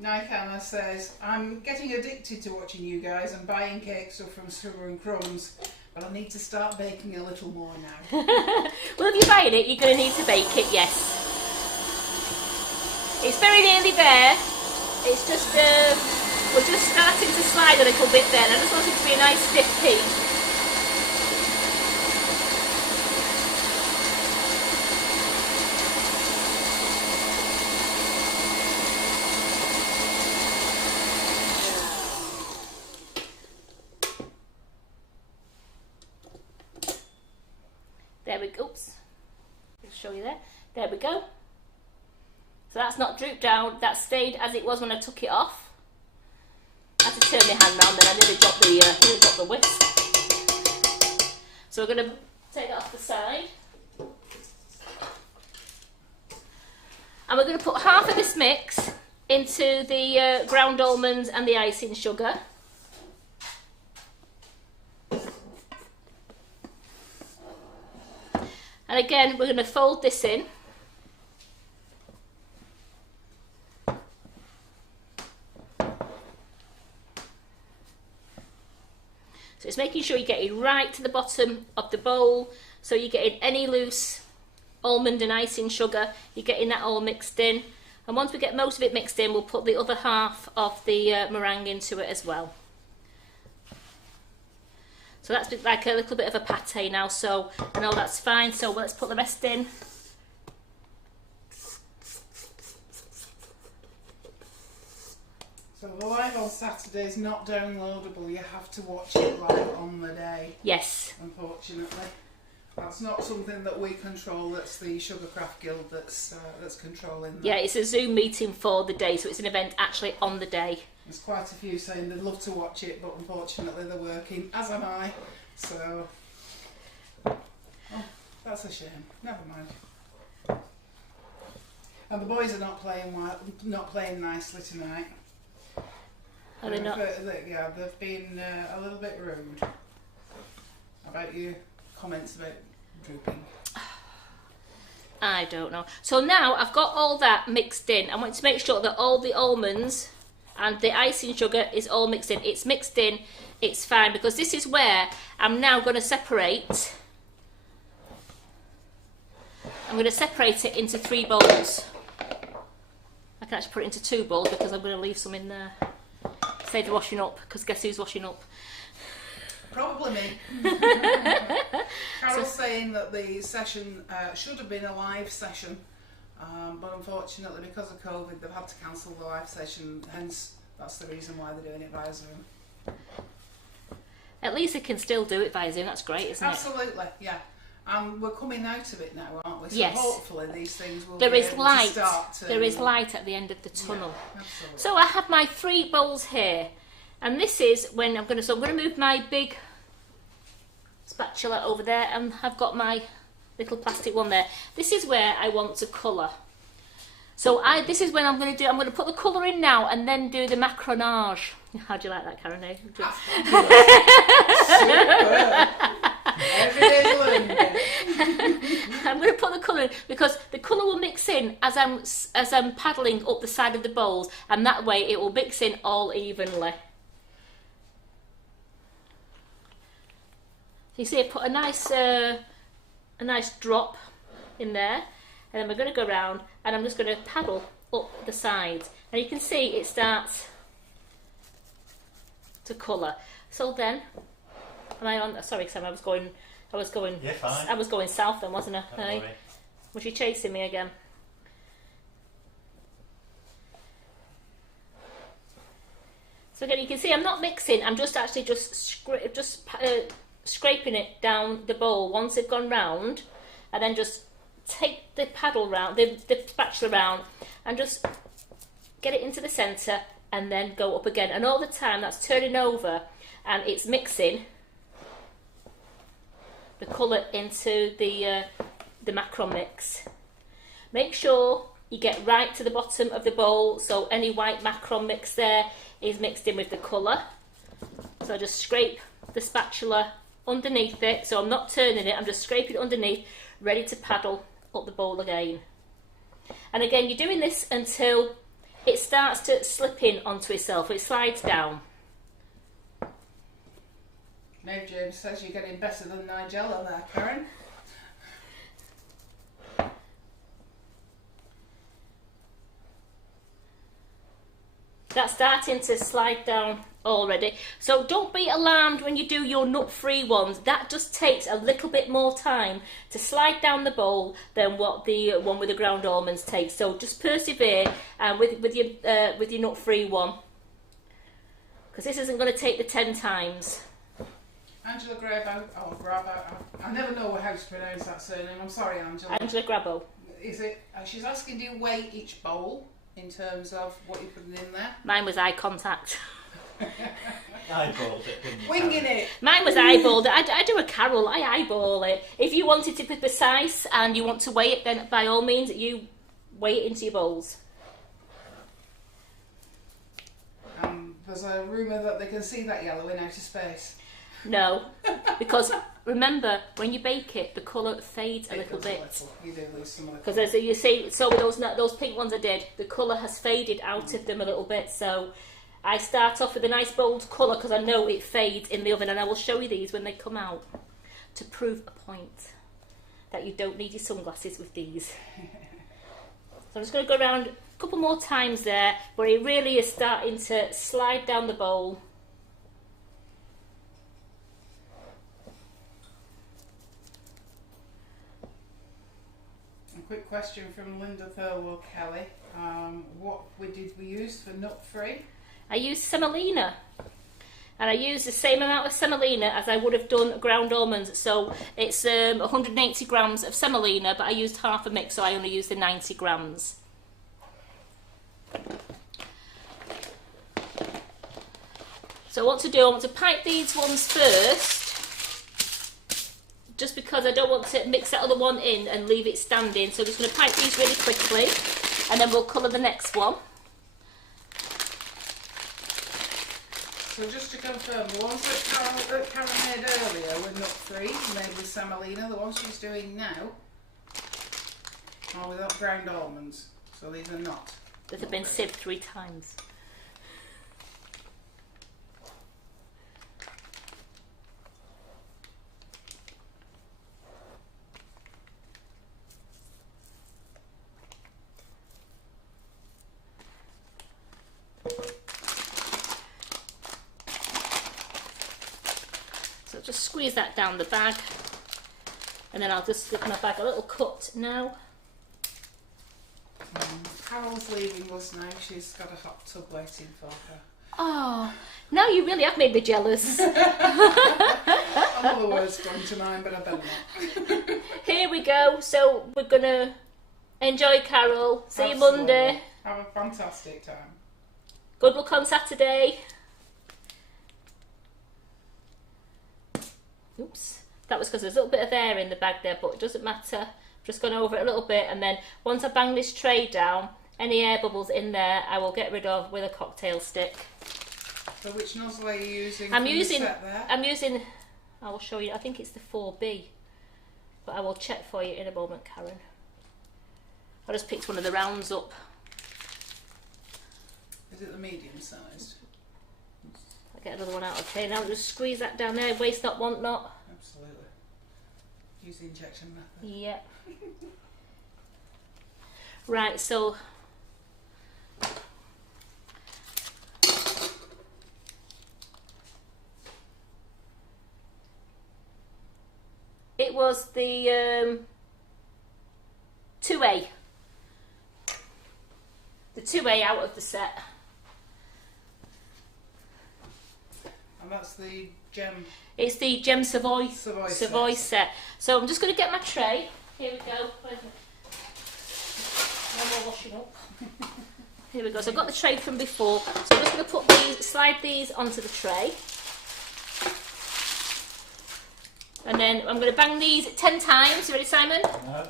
Nikana says, I'm getting addicted to watching you guys and buying cakes from Sugar and Crumbs, but I need to start baking a little more now. Well, if you're buying it, you're going to need to bake it, yes. It's very nearly there. It's just, we're just starting to slide a little bit there. And I just want it to be a nice stiff peak. There we go. Oops. I'll show you there. There we go. So that's not drooped down. That stayed as it was when I took it off. I had to turn my hand round, then I nearly dropped the whisk. So we're going to take that off the side. And we're going to put half of this mix into the ground almonds and the icing sugar. And again, we're going to fold this in. Just making sure you get it right to the bottom of the bowl, so you're getting any loose almond and icing sugar, you're getting that all mixed in. And once we get most of it mixed in, we'll put the other half of the meringue into it as well. So that's like a little bit of a pate now, so I know that's fine. So let's put the rest in. So the live on Saturday is not downloadable, you have to watch it live on the day. Yes. Unfortunately. That's not something that we control, that's the Sugarcraft Guild that's controlling that. Yeah, it's a Zoom meeting for the day, so it's an event actually on the day. There's quite a few saying they'd love to watch it, but unfortunately they're working, as am I. So, oh, that's a shame. Never mind. And the boys are not playing nicely tonight. Are they not? Yeah, they've been a little bit rude about your comments about drooping. I don't know. So now I've got all that mixed in. I want to make sure that all the almonds and the icing sugar is all mixed in. It's mixed in, it's fine, because this is where I'm now going to separate. I'm going to separate it into 3 bowls. I can actually put it into 2 bowls because I'm going to leave some in there. Save the washing up, because guess who's washing up? Probably me. Carol's saying that the session should have been a live session, but unfortunately because of COVID they've had to cancel the live session, hence that's the reason why they're doing it via Zoom. At least they can still do it via Zoom, that's great, isn't it? Absolutely, yeah. And we're coming out of it now, aren't we? So yes. hopefully these things will there be is able light. to start to... There is light at the end of the tunnel. Yeah, absolutely. So I have my 3 bowls here, and this is when I'm going to move my big spatula over there, and I've got my little plastic one there. This is where I want to colour. So this is when I'm going to put the colour in now and then do the macaronage. How do you like that, Karen? Every day's learning. I'm going to put the colour in because the colour will mix in as I'm paddling up the side of the bowls, and that way it will mix in all evenly. You see, I put a nice drop in there, and then we're going to go around, and I'm just going to paddle up the sides, and you can see it starts to colour. So then, am I on? Sorry, Sam, I was going. You're fine. I was going south then, wasn't I? Don't worry. Was she chasing me again? So again, you can see I'm not mixing. I'm just actually scraping it down the bowl once they've gone round, and then just take the paddle round, the spatula round, and just get it into the centre, and then go up again. And all the time that's turning over, and it's mixing the colour into the macaron mix. Make sure you get right to the bottom of the bowl, so any white macaron mix there is mixed in with the colour. So I just scrape the spatula underneath it, so I'm not turning it, I'm just scraping it underneath, ready to paddle up the bowl again. And again, you're doing this until it starts to slip in onto itself, it slides down. Now James says you're getting better than Nigella there, Karen. That's starting to slide down already. So don't be alarmed when you do your nut-free ones. That just takes a little bit more time to slide down the bowl than what the one with the ground almonds takes. So just persevere with your nut-free one, because this isn't going to take the 10 times. Angela Grabo. Oh, Grabo. I never know how to pronounce that surname. I'm sorry, Angela. Angela Grabo. Is it? She's asking, do you weigh each bowl in terms of what you're putting in there? Mine was eye contact. Eyeballed it, didn't you? Winging it. Mine was eyeballed. I do a Carol. I eyeball it. If you wanted to be precise and you want to weigh it, then by all means you weigh it into your bowls. There's a rumour that they can see that yellow in outer space. No, because remember, when you bake it, the colour fades a little bit. You do lose some of the Because as you see, so with those pink ones I did, the colour has faded out of them a little bit. So I start off with a nice bold colour because I know it fades in the oven, and I will show you these when they come out to prove a point that you don't need your sunglasses with these. So I'm just going to go around a couple more times there, where it really is starting to slide down the bowl. A quick question from Linda Thurwell Kelly. What did we use for nut free? I used semolina, and I used the same amount of semolina as I would have done ground almonds. So it's 180 grams of semolina, but I used half a mix, so I only used the 90 grams. So what to do, I want to pipe these ones first, just because I don't want to mix that other one in and leave it standing. So I'm just going to pipe these really quickly, and then we'll colour the next one. So just to confirm, the ones that Karen made earlier were nut-free, made with semolina. The ones she's doing now are without ground almonds, so these are not. That have been sieved 3 times. So just squeeze that down the bag, and then I'll just give my bag a little cut now. Carol's leaving us now. She's got a hot tub waiting for her. Oh, now you really have made me jealous. Another word's gone to mind, but I better not. Here we go. So we're gonna enjoy Carol. See you Monday. Have a fantastic time. Good luck on Saturday. Oops, that was because there's a little bit of air in the bag there, but it doesn't matter. Just gone over it a little bit, and then once I bang this tray down, any air bubbles in there I will get rid of with a cocktail stick. So which nozzle are you using? I'm using, I will show you, I think it's the 4B, but I will check for you in a moment, Karen. I just picked one of the rounds up. Is it the medium sized? I'll get another one out of here now. Just squeeze that down there, waste not, want not. Absolutely. Use the injection method. Yeah. Right, so it was the 2A. The 2A out of the set. And that's the gem. It's the Gem Savoy Savoy set. So I'm just going to get my tray. Here we go. No more washing up. Here we go. So I've got the tray from before. So I'm just going to put these, slide these onto the tray. And then I'm going to bang these 10 times. You ready, Simon? No.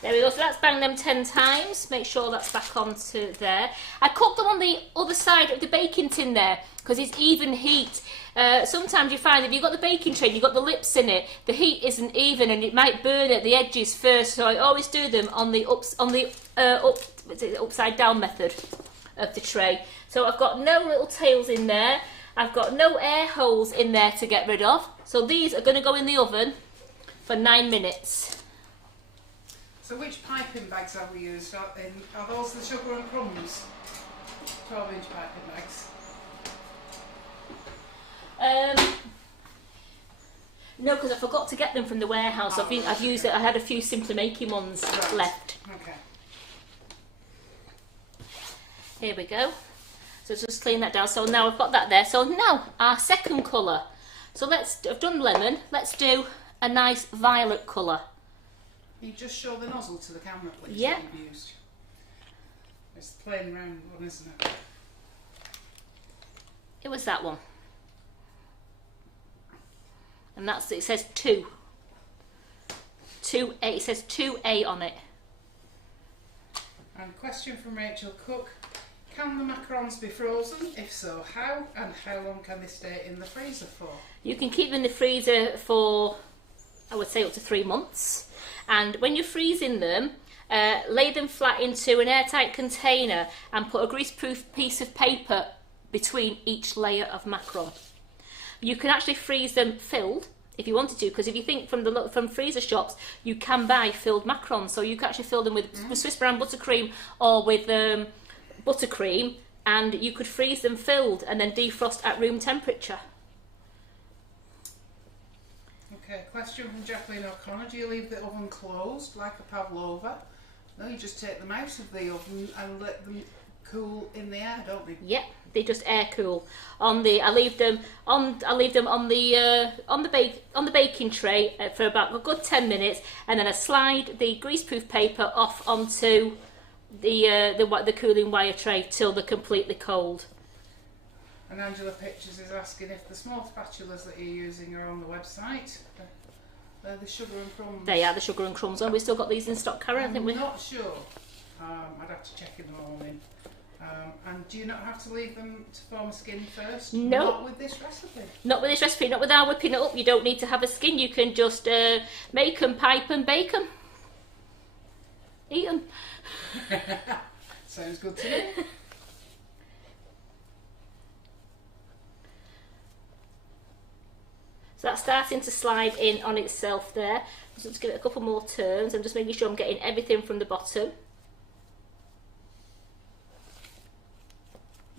There we go, so that's banged them 10 times. Make sure that's back onto there. I cooked them on the other side of the baking tin there because it's even heat. Sometimes you find if you've got the baking tray, you've got the lips in it, the heat isn't even and it might burn at the edges first. So I always do them on the upside down method of the tray. So I've got no little tails in there. I've got no air holes in there to get rid of. So these are going to go in the oven for 9 minutes. So which piping bags have we used? Are those the Sugar and Crumbs 12-inch piping bags? No, because I forgot to get them from the warehouse. I've used it. I had a few Simply Making ones left. Okay. Here we go. So just clean that down. So now I've got that there. So now our second colour. So I've done lemon. Let's do a nice violet colour. Can you just show the nozzle to the camera, please? Yeah. That you've used. It's the plain round one, isn't it? It was that one. And it says 2. 2A. It says 2A on it. And question from Rachel Cook. Can the macarons be frozen? If so, how? And how long can they stay in the freezer for? You can keep them in the freezer for I would say up to 3 months. And when you're freezing them, lay them flat into an airtight container and put a greaseproof piece of paper between each layer of macaron. You can actually freeze them filled if you wanted to, because if you think from freezer shops, you can buy filled macarons, so you can actually fill them with Swiss brown buttercream or with buttercream, and you could freeze them filled and then defrost at room temperature. Okay, question from Jacqueline O'Connor. Do you leave the oven closed like a pavlova? No, you just take them out of the oven and let them cool in the air, don't you? Yep, they just air cool. I leave them on the baking tray for about a good 10 minutes, and then I slide the greaseproof paper off onto the cooling wire tray till they're completely cold. And Angela Pictures is asking if the small spatulas that you're using are on the website. They're the Sugar and Crumbs. They are the Sugar and Crumbs one. We've still got these in stock, Karen. I'm not sure. I'd have to check in the morning. And do you not have to leave them to form a skin first? No. Not with this recipe. Not with this recipe, not without whipping it up. You don't need to have a skin. You can just make them, pipe them, bake them. Eat them. Sounds good to me. So that's starting to slide in on itself there. So just give it a couple more turns. I'm just making sure I'm getting everything from the bottom.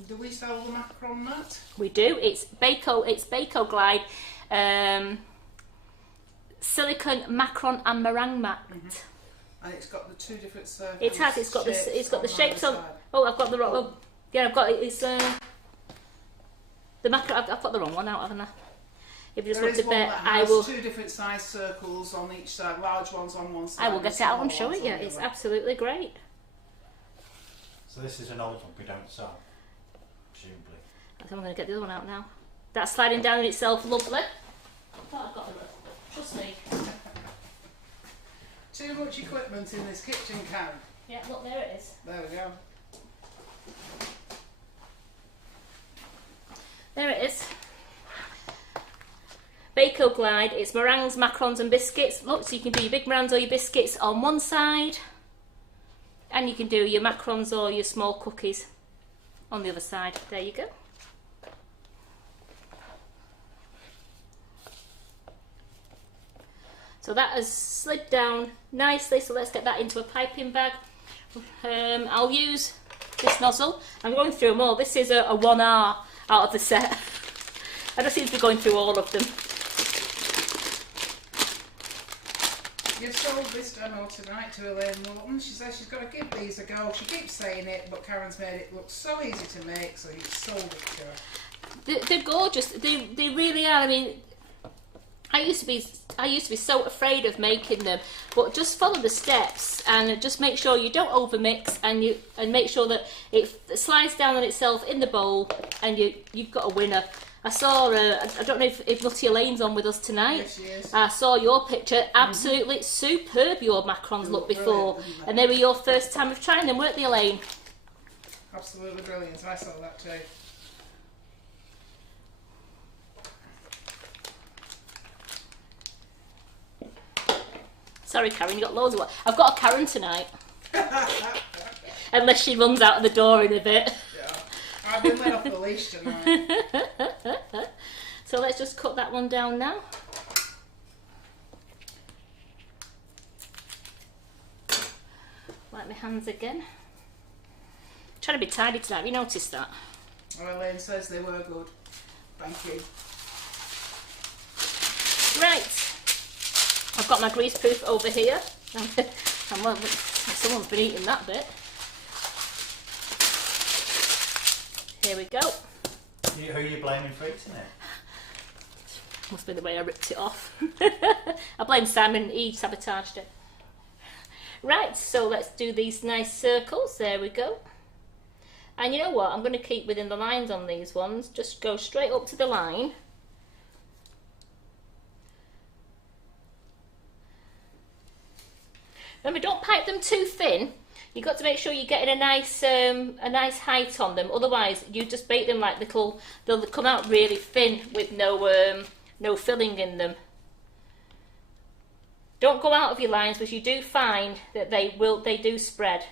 Do we sell the macaron mat? We do. It's Bako Glide silicone macaron and meringue mat. And it's got the two different servings. It has. It's got the shapes on. Oh, I've got the wrong. Oh, yeah, I've got it. It's the macaron. I've put the wrong one out, haven't I? If you just look at there, I will. Two different size circles on each side, large ones on one side. I will get it out and show it you. It's absolutely great. So this is an old one we don't sell, presumably. I think I'm going to get the other one out now. That's sliding down in itself, lovely. I thought I'd got the rest. Trust me. Too much equipment in this kitchen, Karen. Yeah, look, there it is. There we go. There it is. Bako Glide, it's meringues, macarons and biscuits. Look, so you can do your big meringues or your biscuits on one side, and you can do your macarons or your small cookies on the other side. There you go. So that has slid down nicely, so let's get that into a piping bag. I'll use this nozzle. I'm going through them all. This is a 1R out of the set. I just seem to be going through all of them. You've sold this demo tonight to Elaine Morton. She says she's got to give these a go. She keeps saying it, but Karen's made it look so easy to make, so you've sold it to her. They're gorgeous. They really are. I mean, I used to be so afraid of making them, but just follow the steps and just make sure you don't overmix, and make sure that it slides down on itself in the bowl, and you've got a winner. I saw, I don't know if Nutty Elaine's on with us tonight. Yes, she is. I saw your picture. Absolutely superb your macarons looked before. And they were your first time of trying them, weren't they, Elaine? Absolutely brilliant. I saw that too. Sorry, Karen, you got loads of work. I've got a Karen tonight. Unless she runs out of the door in a bit. I've been let off the leash tonight. So let's just cut that one down now. Wipe my hands again. Trying to be tidy tonight, have you noticed that? Well, Elaine says they were good. Thank you. Right, I've got my greaseproof over here. Someone's been eating that bit. Here we go. Who are you blaming for eating it? Must be the way I ripped it off. I blame Simon, he sabotaged it. Right, so let's do these nice circles. There we go. And you know what? I'm going to keep within the lines on these ones. Just go straight up to the line. Remember, don't pipe them too thin. You've got to make sure you're getting a nice height on them. Otherwise, you just bake them like little. They'll come out really thin with no filling in them. Don't go out of your lines because you do find that they do spread.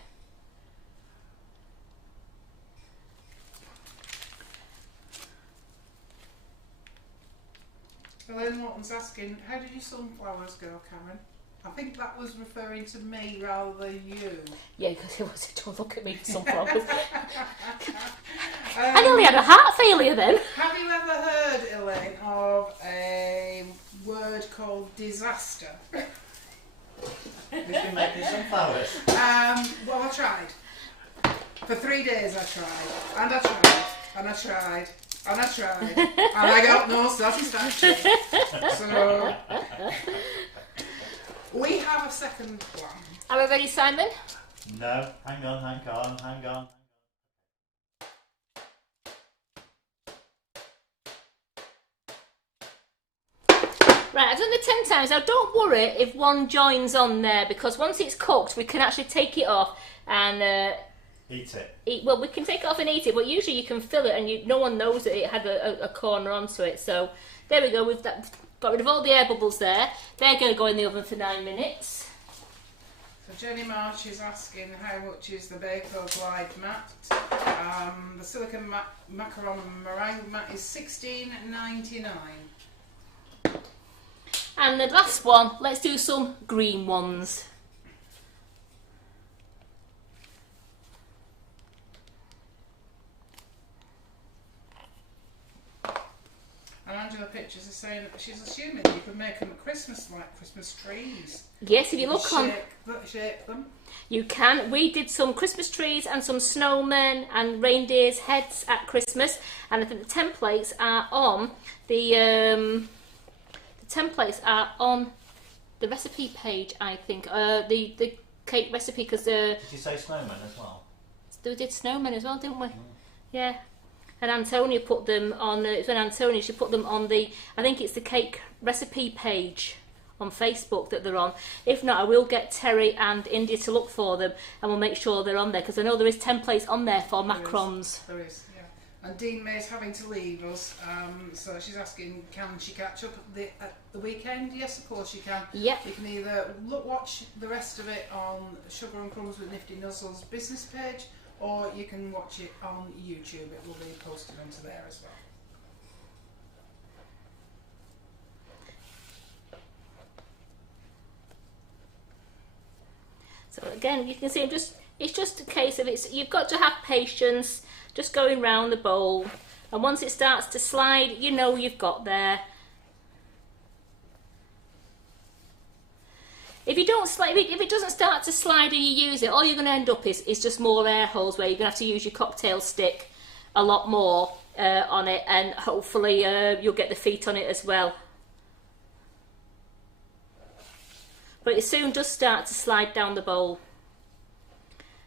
Elaine Morton's asking, how did your sunflowers go, Karen? I think that was referring to me rather than you. Yeah, because it was, don't look at me for sunflowers. I nearly had a heart failure then. Have you ever heard, Elaine, of a word called disaster? Who's been making sunflowers? Well, I tried. For 3 days I tried, and I tried, and I tried, and I tried, and I got no satisfaction. So, we have a second plan. Are we ready, Simon? No, hang on. Right, I've done the 10 times. Now don't worry if one joins on there, because once it's cooked we can actually take it off and Eat it. well, we can take it off and eat it, but usually you can fill it and no one knows that it had a corner onto it. So there we go, we've got rid of all the air bubbles there. They're going to go in the oven for 9 minutes. So Jenny Marsh is asking how much is the Bako Glide mat. The silicone macaron meringue mat is $16.99. And the last one, let's do some green ones. And Angela Pictures is saying that she's assuming you can make them at Christmas like Christmas trees. Yes, if you look on, Shape them. you can. We did some Christmas trees and some snowmen and reindeers' heads at Christmas, and I think the templates are on the recipe page. I think the cake recipe, because Did you say snowman as well? we did snowmen as well, didn't we? Yeah. And Antonia put them on. It's when Antonia, she put them on the. I think it's the cake recipe page on Facebook that they're on. If not, I will get Terry and India to look for them, and we'll make sure they're on there, because I know there is templates on there for macarons. There is, yeah. And Dean May's having to leave us, so she's asking, can she catch up at the weekend? Yes, of course she can. Yep. You can either watch the rest of it on Sugar and Crumbs with Nifty Nuzzles business page, or you can watch it on YouTube. It will be posted onto there as well. So again, you can see it's just a case of you've got to have patience, just going round the bowl, and once it starts to slide, you know you've got there. If you don't slide, if it doesn't start to slide and you use it, all you're going to end up is just more air holes where you're going to have to use your cocktail stick a lot more on it, and hopefully you'll get the feet on it as well. But it soon does start to slide down the bowl.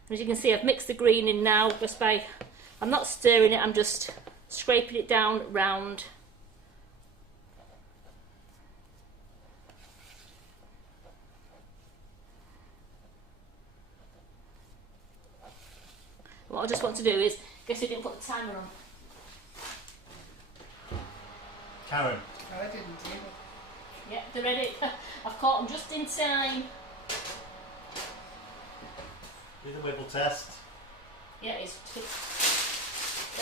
As you can see, I've mixed the green in now just by, I'm not stirring it, I'm just scraping it down round. What I just want to do is, guess who didn't put the timer on? Karen. I didn't either. Yep, they're ready. I've caught them just in time. Do the wibble test. Yeah, they're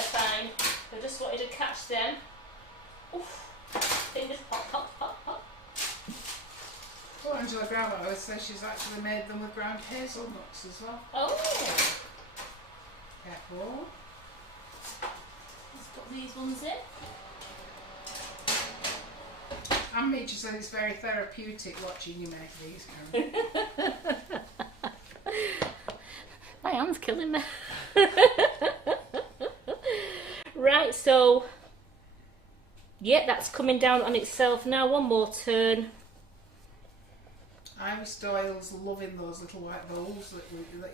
fine. I just wanted to catch them. Oof. Fingers pop, pop, pop, pop. Oh, Angela Bravo says she's actually made them with ground hazelnuts as well. Oh. Careful. Let's put these ones in. And Mitch said it's very therapeutic watching you make these, Karen. My hand's killing me. Right, so yeah, that's coming down on itself now. One more turn. Iris Doyle's loving those little white bowls that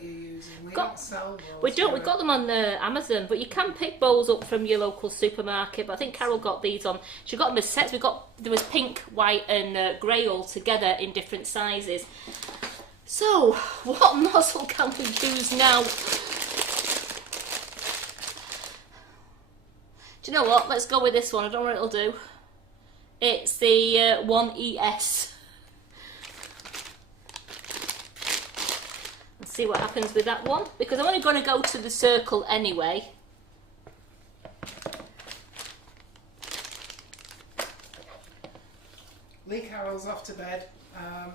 you're using. We don't sell those. We don't. We got them on Amazon, but you can pick bowls up from your local supermarket. But I think Carol got these on. She got them as sets. There was pink, white, and grey all together in different sizes. So, what nozzle can we use now? Do you know what? Let's go with this one. I don't know what it'll do. It's the 1ES. see what happens with that one, because I'm only going to go to the circle anyway. Lee Carroll's off to bed,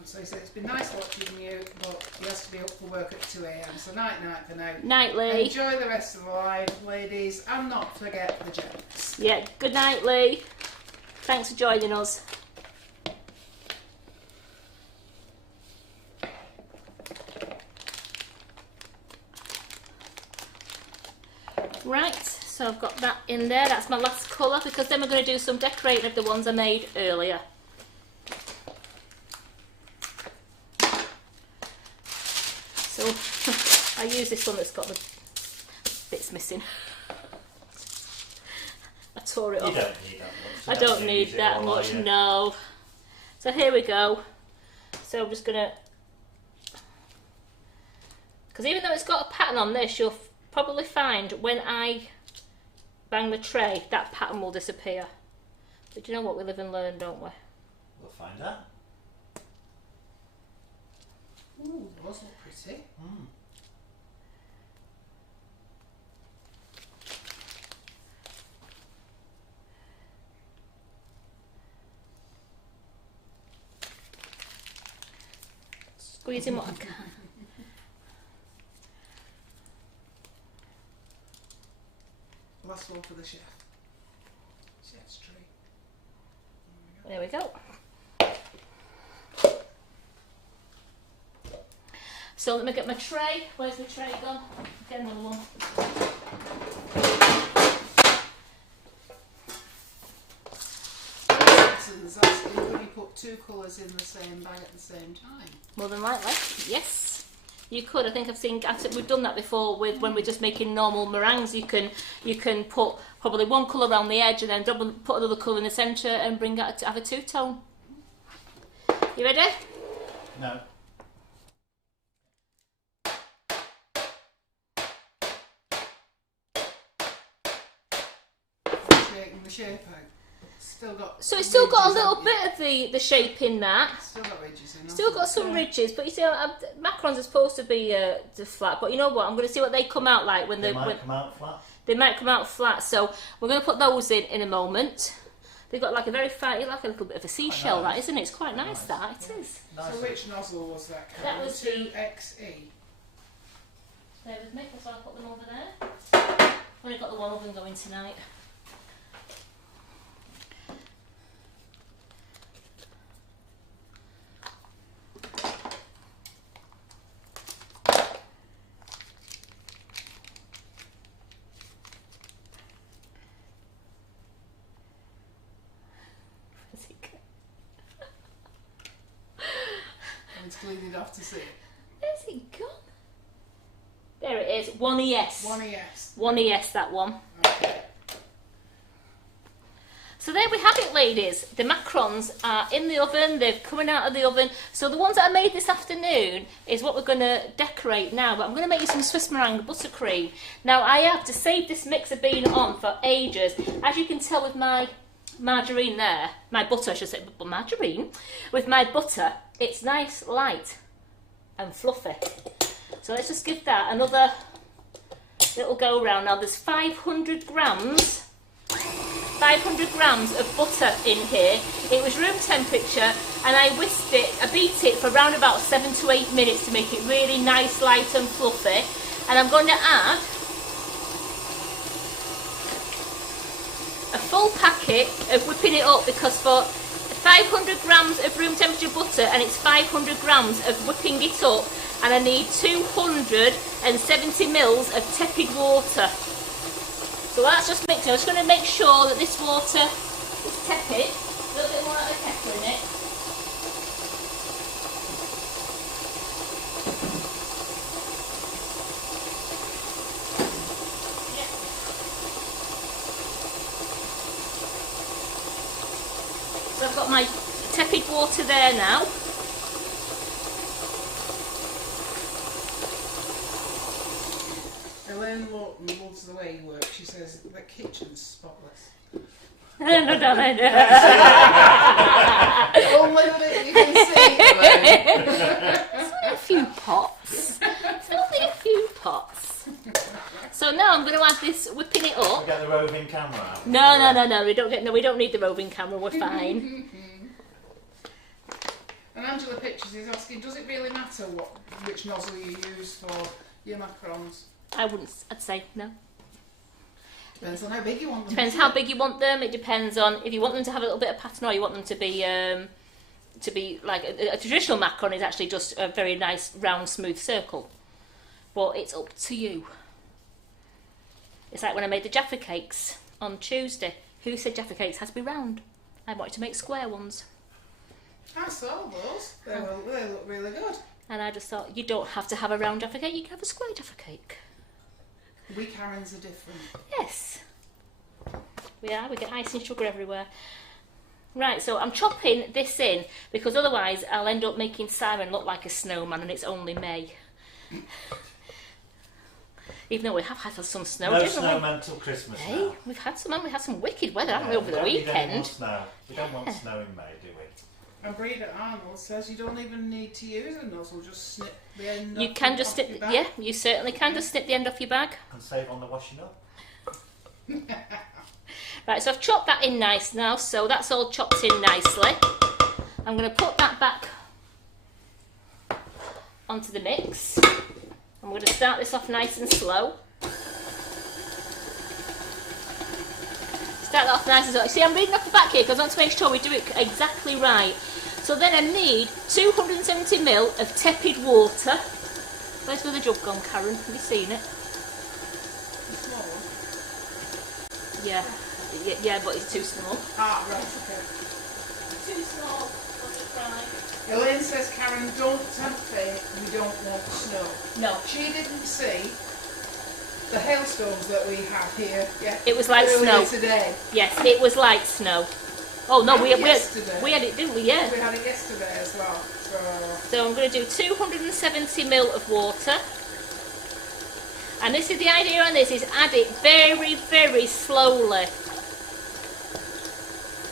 so he said it's been nice watching you, but he has to be up for work at 2 a.m. So night for now. Night, Lee. Enjoy the rest of the live, ladies, and not forget the jokes. Yeah, good night, Lee. Thanks for joining us. Right, so I've got that in there. That's my last colour, because then we're going to do some decorating of the ones I made earlier. So I use this one that's got the bits missing. I tore it off. You don't need that much. I don't need that much, no. So here we go. So I'm just gonna, because even though it's got a pattern on this, you'll probably find when I bang the tray, that pattern will disappear. But you know what, we live and learn, don't we? We'll find out. Ooh, those look pretty. Mm. Squeezing what I can. Last one for the chef. Chef's tree. There we go. So let me get my tray. Where's my tray gone? Get another one. Is asking, could you put two colours in the same bag at the same time? More than likely, yes. You could. I think we've done that before with when we're just making normal meringues. You can put probably one colour around the edge and then put another colour in the centre and bring that to have a two-tone. You ready? No. Shaking the shape out. So it's still got a little bit of the shape in that. Still got ridges in. Still got some ridges, but you see, macarons are supposed to be flat. But you know what? I'm going to see what they come out like when they might come out flat. They might come out flat. So we're going to put those in a moment. They've got like a very fine, like a little bit of a seashell, nice. that isn't it? It's quite nice. That it is. So which nozzle was that? That was the 2XE. There with me, so I'll put them over there. I've only got the one oven going tonight. It's cleaned off to see it. Where's it gone? There it is. 1ES. 1ES. 1ES, that one. Okay. So there we have it, ladies. The macarons are in the oven. They're coming out of the oven. So the ones that I made this afternoon is what we're going to decorate now. But I'm going to make you some Swiss meringue buttercream. Now, I have to save this mixer being on for ages. As you can tell with my margarine there, my butter, I should say, but margarine, with my butter, it's nice, light and fluffy. So let's just give that another little go round. Now there's 500 grams of butter in here. It was room temperature and I whisked it, I beat it for around about 7 to 8 minutes to make it really nice, light and fluffy. And I'm going to add a full packet of whipping it up, because for 500 grams of room temperature butter and it's 500 grams of whipping it up, and I need 270 mils of tepid water. So that's just mixing. I'm just going to make sure that this water is tepid, a little bit more of pepper in it. So I've got my tepid water there now. Elaine Lawton loves the way you work. She says the kitchen's spotless. No. Only that you can see, Elaine. A few pots. It's a pots. So now I'm going to add this, whipping it up. We get the roving camera out. No. We don't need the roving camera. We're fine. And Angela Pictures is asking, does it really matter which nozzle you use for your macarons? I'd say no. Depends on how big you want them. Depends how big you want them. It depends on if you want them to have a little bit of pattern or you want them to be like a traditional macaron is actually just a very nice round smooth circle. But it's up to you. It's like when I made the Jaffa cakes on Tuesday. Who said Jaffa cakes had to be round? I wanted to make square ones. I saw those. They look really good. And I just thought, you don't have to have a round Jaffa cake, you can have a square Jaffa cake. We Karens are different. Yes. We are, we get ice and sugar everywhere. Right, so I'm chopping this in because otherwise I'll end up making Simon look like a snowman and it's only May. Even though we have had some snow. No snowman till Christmas hey, now. we've had some wicked weather, haven't we, over the weekend? We don't want snow in May, do we? And Breeder Arnold says you don't even need to use a nozzle, just snip the end You can just snip, yeah, you certainly can just snip the end off your bag. And save on the washing up. Right, so I've chopped that in nice now, so that's all chopped in nicely. I'm going to put that back onto the mix. I'm going to start this off nice and slow. Start that off nice and slow. See, I'm reading off the back here because I want to make sure we do it exactly right. So then I need 270ml of tepid water. Where's the other jug gone, Karen? Have you seen it? The small one? Yeah. Yeah, but it's too small. Ah, right, okay. Too small. Elaine says, Karen, don't tempt fate, we don't want snow. No. She didn't see the hailstones that we had here yet. It was like earlier snow. Today. Yes, it was like snow. Oh no, we had it, didn't we? Yeah. We had it yesterday as well. So I'm going to do 270ml of water. And this is the idea on this, is add it very, very slowly.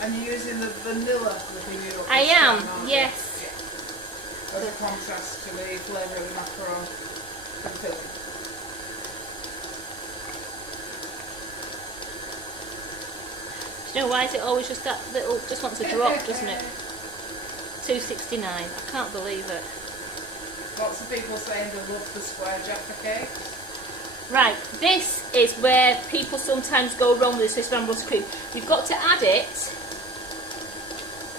And you're using the vanilla with the Europe. I am, aren't you? yes. Yeah. As a contrast to the flavour of the macaron and filling. Do you know why is it always just that little, just wants to drop, doesn't it? 269, I can't believe it. Lots of people saying they love the square Jaffa cakes. Right, this is where people sometimes go wrong with this Swiss buttercream. You've got to add it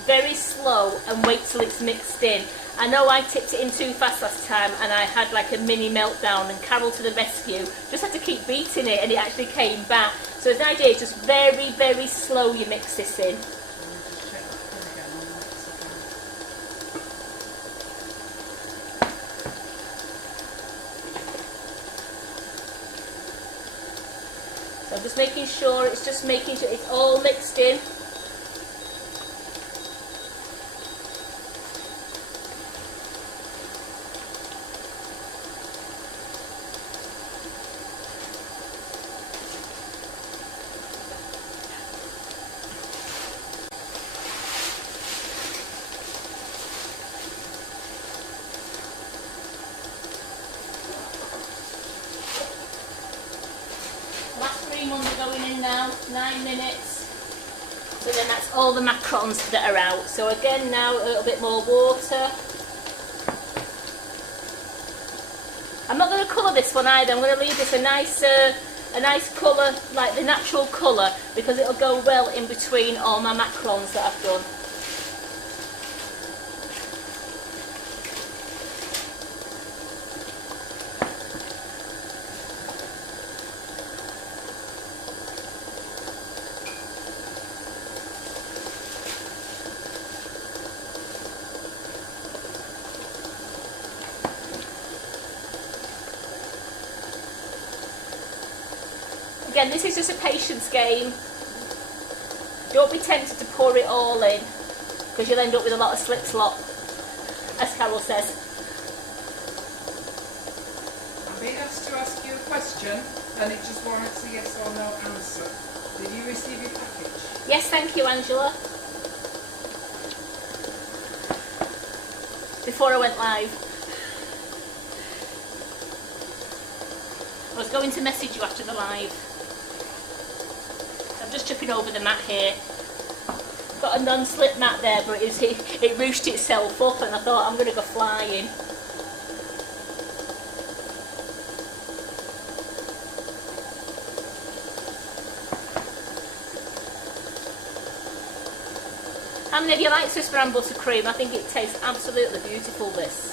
very slow and wait till it's mixed in. I know I tipped it in too fast last time and I had like a mini meltdown, and Carol to the rescue just had to keep beating it and it actually came back. So the idea is just very, very slow you mix this in. So I'm just making sure it's all mixed in. Last 3 months are going in now, 9 minutes. So then that's all the macarons that are out. So again now a little bit more water. I'm not going to colour this one either. I'm going to leave this a nice colour, like the natural colour, because it'll go well in between all my macarons that I've done. Again, this is just a patience game. Don't be tempted to pour it all in, because you'll end up with a lot of slip slop, as Carol says. I'm being asked to ask you a question and it just warrants a yes or no answer. Did you receive your package? Yes, thank you, Angela. Before I went live. I was going to message you after the live. I'm just tripping over the mat here. Got a non-slip mat there, but it rooshed itself up, and I thought I'm going to go flying. How many of you like Swiss Brand buttercream? I think it tastes absolutely beautiful, this.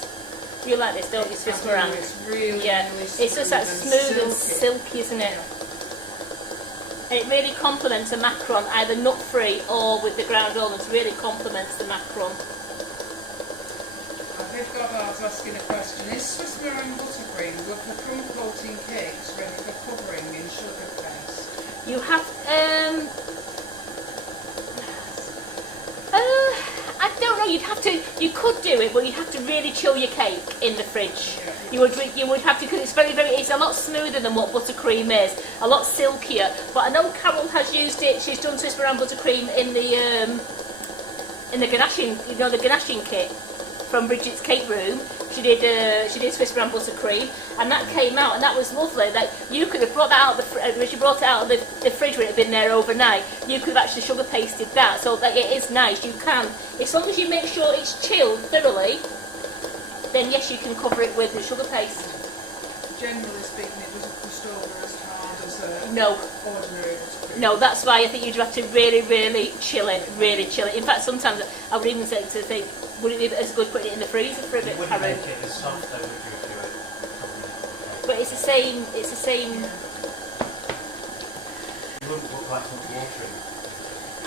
You like this, don't you, Swiss Brand? It's really, really it's just that smooth and silky, isn't it? And it really complements a macaron, either nut-free or with the ground almonds. Really complements the macaron. They've got ours asking a question. Is Swiss Brand buttercream good for crumb coating cakes ready for covering in sugar paste? You have... I don't know. You'd have to. You could do it, but you have to really chill your cake in the fridge. You would have to, because it's it's a lot smoother than what buttercream is, a lot silkier. But I know Carol has used it. She's done Swiss Brand buttercream in the ganaching, the ganaching kit from Bridget's Cake Room. She did Swiss Brand buttercream, and that came out, and that was lovely. That you could have brought that out when she brought it out of the fridge when it had been there overnight. You could have actually sugar pasted that, so that it is nice. You can, as long as you make sure it's chilled thoroughly, then yes, you can cover it with the sugar paste. Generally speaking, it doesn't crust over as hard as No. ordinary buttercream. No, that's why I think you'd have to really, really chill it. Really chill it. In fact, sometimes I would even say to think, would it be as good putting it in the freezer for a bit, It wouldn't Karen? make it as soft though, would you, if you were covering it? But it's the same. It's the same. You wouldn't put quite much water in.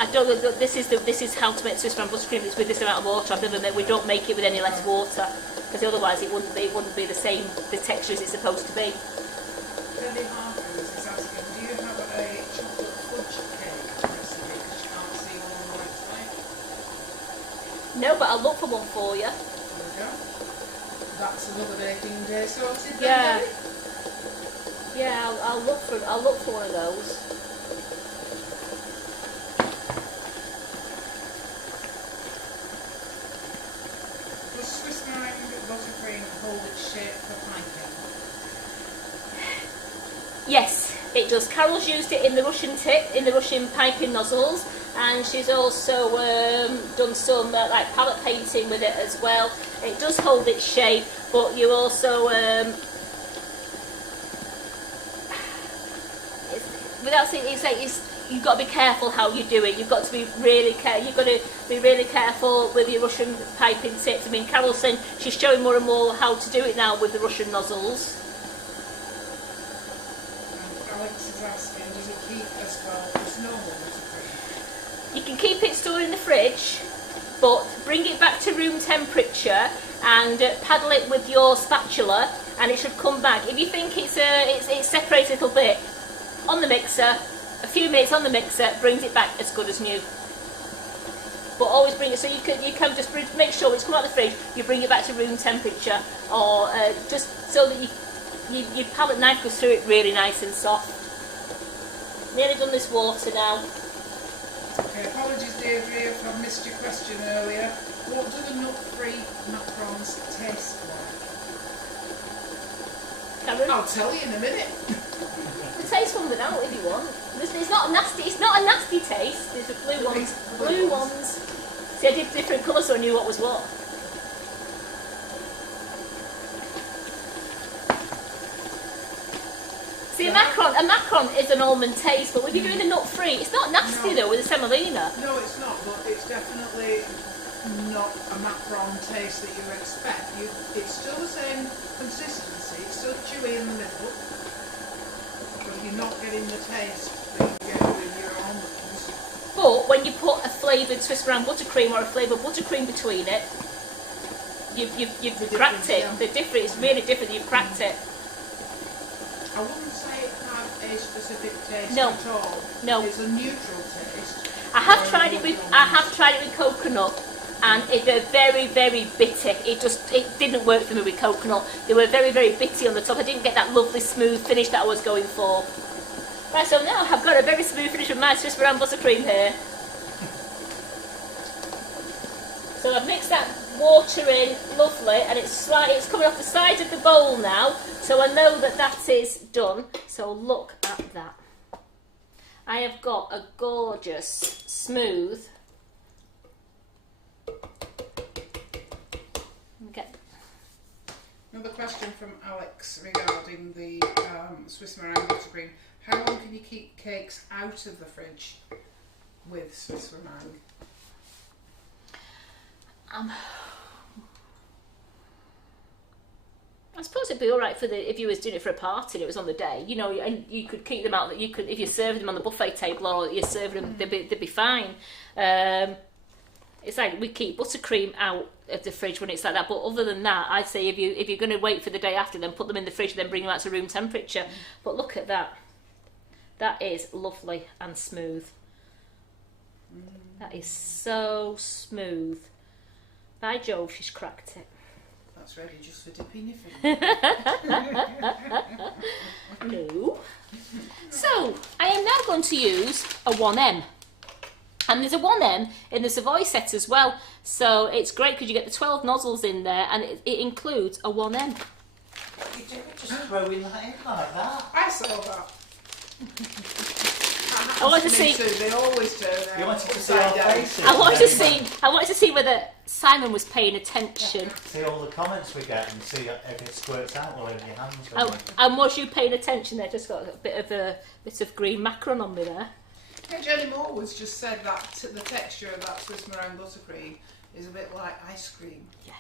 I don't know. This is how to make Swiss Brand buttercream. It's with this amount of water. I've never made. We don't make it with any less water, because otherwise it wouldn't be the same. The texture as it's supposed to be. Debbie Hargreaves is asking, do you have a chocolate fudge cake recipe? Because you can't see one on the website. No, but I'll look for one for you. There we go. That's another baking day sorted. Yeah. Then, Yeah, I'll look for one of those. does Swiss Brand buttercream hold its shape for piping? Yes, it does. Carol's used it in the Russian piping nozzles, and she's also done some like palette painting with it as well. It does hold its shape, but you also without saying you've got to be careful how you do it. You've got to be really careful with your Russian piping tips. I mean, Carol's saying she's showing more and more how to do it now with the Russian nozzles. And Alex is asking, does it keep as well as normal buttercream? You can keep it stored in the fridge, but bring it back to room temperature and paddle it with your spatula, and it should come back. If you think it's separated a little bit, on the mixer, a few minutes on the mixer brings it back as good as new. But always bring it, so you can just make sure it's come out of the fridge. You bring it back to room temperature, or just so that your palette knife goes through it really nice and soft. Nearly done this water now. Okay, apologies Deirdre if I missed your question earlier. What do the nut-free macarons taste like? Karen? I'll tell you in a minute. Taste one without if you want. It's not a nasty taste. There's the blue ones. Blue ones. See, I did different colours so I knew what was what. See, a macaron is an almond taste, but when you're doing the nut free, it's not nasty though with the semolina. No, it's not, but it's definitely not a macaron taste that you expect. It's still the same consistency. It's still chewy in the middle. You're not getting the taste that you get with your almonds. But when you put a flavoured Swiss Brand buttercream or a flavoured buttercream between it, you've cracked it. Yeah. They're different. It's really different. You've cracked it. I wouldn't say it had a specific taste No. at all. No. It's a neutral taste. I have tried it with coconut, and they're very, very bitter. It didn't work for me with coconut. They were very, very bitty on the top. I didn't get that lovely smooth finish that I was going for. Right, so now I've got a very smooth finish with my Swiss Brand buttercream here. So I've mixed that water in, lovely, and it's coming off the side of the bowl now, so I know that that is done. So look at that. I have got a gorgeous, smooth. Another question from Alex regarding the Swiss meringue buttercream. How long can you keep cakes out of the fridge with Swiss meringue? I suppose it'd be all right if you was doing it for a party and it was on the day, you know, and you could keep them out. That you could, if you served them on the buffet table or you're serving them, they'd be fine. It's like we keep buttercream out of the fridge when it's like that. But other than that, I'd say if you're going to wait for the day after, then put them in the fridge, then bring them out to room temperature. But look at that. That is lovely and smooth. That is so smooth. By Jove, she's cracked it. That's ready just for dipping your finger. No. So, I am now going to use a 1M. And there's a 1M in the Savoy set as well. So it's great because you get the 12 nozzles in there and it includes a 1M. What you do? Just throwing that in like that. I saw that. I want to see. They always do. You wanted to see our faces. I wanted to see whether Simon was paying attention. See all the comments we get and see if it squirts out all over your hands. And was you paying attention there? Just got a bit of green macaron on me there. Yeah, Jenny Moore was just said that the texture of that Swiss meringue buttercream is a bit like ice cream. Yeah.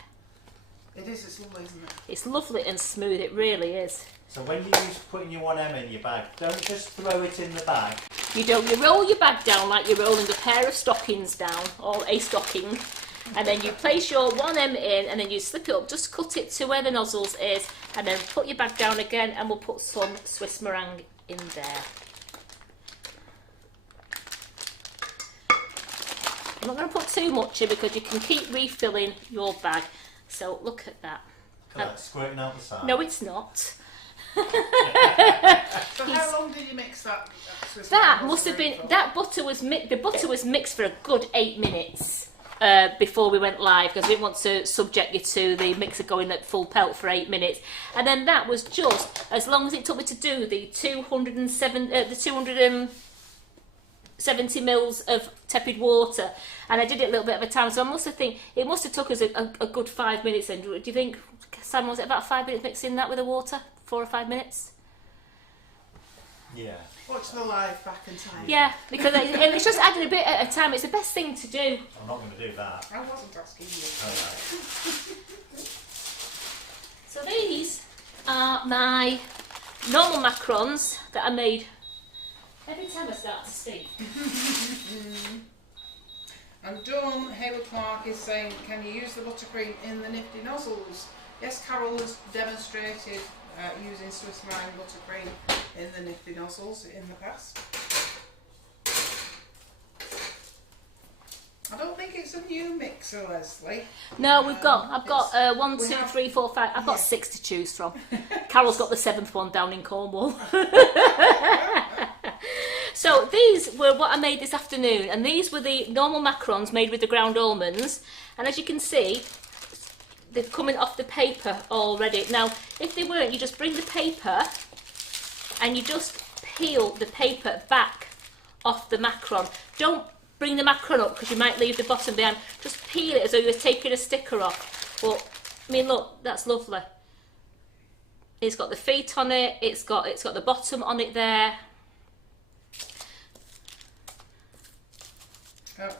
It is, it's lovely, isn't it? It's lovely and smooth, it really is. So when you use putting your 1M in your bag, don't just throw it in the bag. You don't. You roll your bag down like you're rolling a pair of stockings down, or a stocking, and then you place your 1M in, and then you slip it up, just cut it to where the nozzles is, and then put your bag down again, and we'll put some Swiss meringue in there. I'm not going to put too much in because you can keep refilling your bag. So look at that. Look at that squirting out the side. No, it's not. So how long did you mix that Swiss That meringue must have been, for? that butter was the butter was mixed for a good 8 minutes before we went live because we didn't want to subject you to the mixer going at full pelt for 8 minutes. And then that was just as long as it took me to do the 270 mils of tepid water, and I did it a little bit at a time. So I must have think it must have took us a good 5 minutes. And do you think, Sam, was it about 5 minutes mixing that with the water? 4 or 5 minutes? Yeah. Watch the live back in time. Yeah, because it's just adding a bit at a time. It's the best thing to do. I'm not going to do that. I wasn't asking you. Alright. So these are my normal macarons that I made every time I start to speak. And Dawn Hayward Clark is saying, can you use the buttercream in the nifty nozzles? Yes, Carol has demonstrated using Swiss meringue buttercream in the nifty nozzles in the past. I don't think it's a new mixer, Leslie. No, I've got 1, 2, 3, 4, 5. I've got 6 to choose from. Carol's got the 7th one down in Cornwall. So these were what I made this afternoon, and these were the normal macarons made with the ground almonds. And as you can see, they're coming off the paper already. Now, if they weren't, you just bring the paper and you just peel the paper back off the macaron. Don't bring the macaron up because you might leave the bottom behind. Just peel it as though you were taking a sticker off. But I mean, look, that's lovely. It's got the feet on it. It's got the bottom on it there.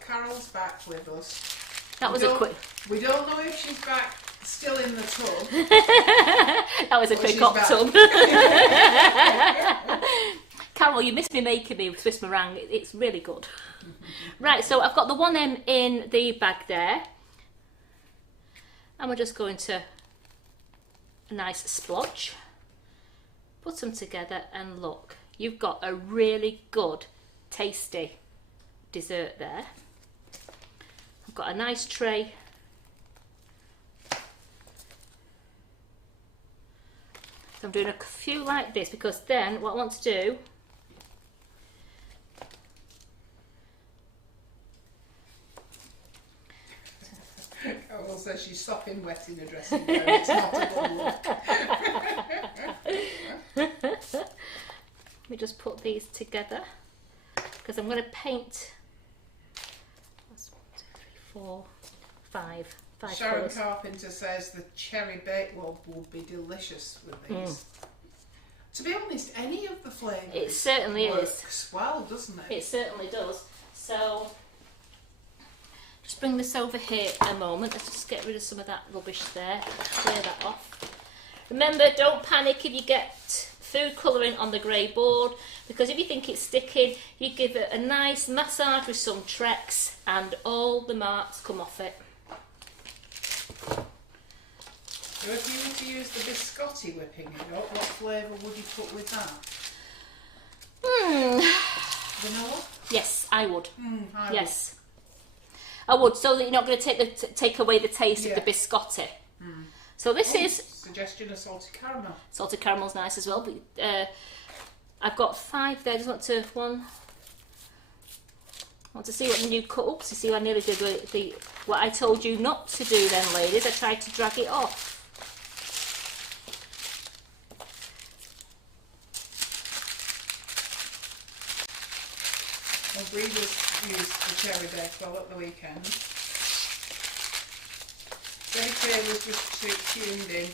Carol's back with us. That was a quick. We don't know if she's back still in the tub. That was a quick hot tub. Carol, you missed me making me Swiss meringue. It's really good. Right, so I've got the 1M in the bag there. And we're just going to a nice splodge. Put them together and look. You've got a really good, tasty dessert there. I've got a nice tray. So I'm doing a few like this because then what I want to do Carol's says she's sopping wet in a dressing gown. It's not a good look. Let me just put these together because I'm going to paint. That's 1, 2, 3, 4, 5. Sharon colours. Carpenter says the cherry baked loaf would be delicious with these. To be honest, any of the flavours It certainly works well, doesn't it? It certainly does. So just bring this over here a moment. Let's just get rid of some of that rubbish there. Clear that off. Remember, don't panic if you get food colouring on the grey board, because if you think it's sticking, you give it a nice massage with some Trex and all the marks come off it. So if you were to use the biscotti whipping it up, what flavour would you put with that? Vanilla? Yes, I would. I yes, I would, so that you're not going to take away the taste Yeah. of the biscotti. So this is suggestion of salted caramel. salted caramel's nice as well. But I've got 5 there. I just want to want to see what the new cut. Oops, you see, I nearly did what I told you not to do. Then, ladies, I tried to drag it off. Well, Breeders used the cherry baked well at the weekend. Debbie Kay was just tuned in.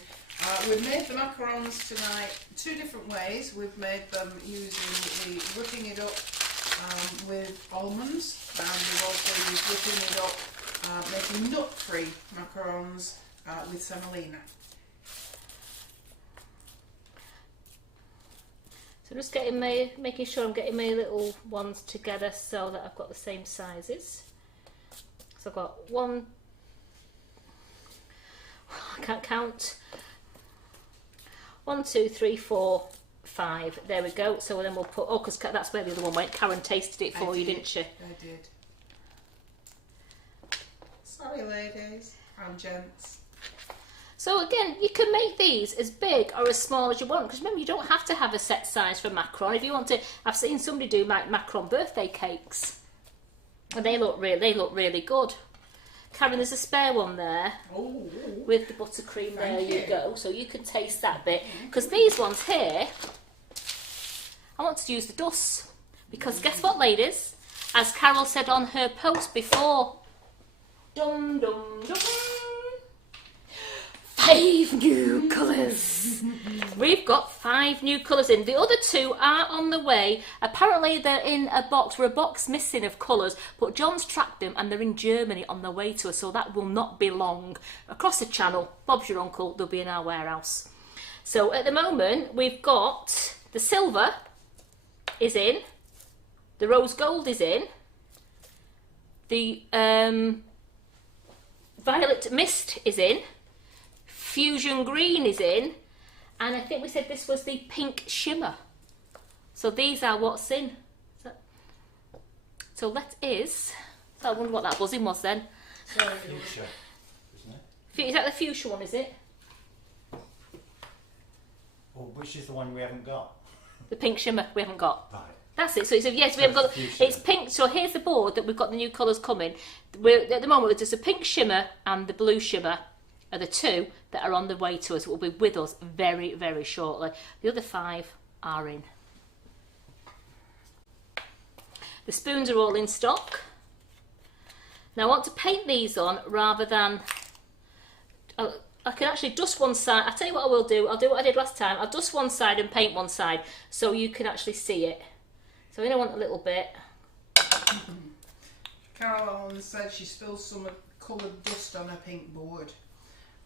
We've made the macarons tonight 2 different ways. We've made them using the whipping it up with almonds, and we've also used whipping it up making nut-free macarons with semolina. So just making sure I'm getting my little ones together so that I've got the same sizes. So I've got 1. I can't count. 1, 2, 3, 4, 5. There we go. So then we'll put. Oh, because that's where the other one went. Karen tasted it for you, didn't she? I did. Sorry, ladies and gents. So again, you can make these as big or as small as you want, because remember, you don't have to have a set size for macaron. If you want to, I've seen somebody do macaron birthday cakes, and they look really good. Karen, there's a spare one there with the buttercream. There you go. So you can taste that bit, because these ones here, I want to use the dust, because guess what, ladies? As Carol said on her post before, dum dum dum. 5 new colours. We've got 5 new colours in. The other 2 are on the way. Apparently they're in a box. We're a box missing of colours, but John's tracked them and they're in Germany on their way to us, so that will not be long. Across the channel, Bob's your uncle, they'll be in our warehouse. So at the moment we've got the silver is in, the rose gold is in, the violet mist is in, fusion green is in, and I think we said this was the pink shimmer. So these are what's in. So that is. So I wonder what that buzzing was then. Fuchsia, isn't it? Is that the fuchsia one? Is it? Or which is the one we haven't got? The pink shimmer we haven't got. Right. That's it. So yes, we haven't got. It's pink. So here's the board that we've got the new colours coming. We're at the moment there's a pink shimmer and the blue shimmer are the 2 that are on the way to us. Will be with us very, very shortly. The other 5 are in. The spoons are all in stock. Now I want to paint these on rather than. I can actually dust one side. I'll tell you what I will do. I'll do what I did last time. I'll dust one side and paint one side so you can actually see it. So I only want a little bit. Carol Allen said she spilled some coloured dust on her pink board.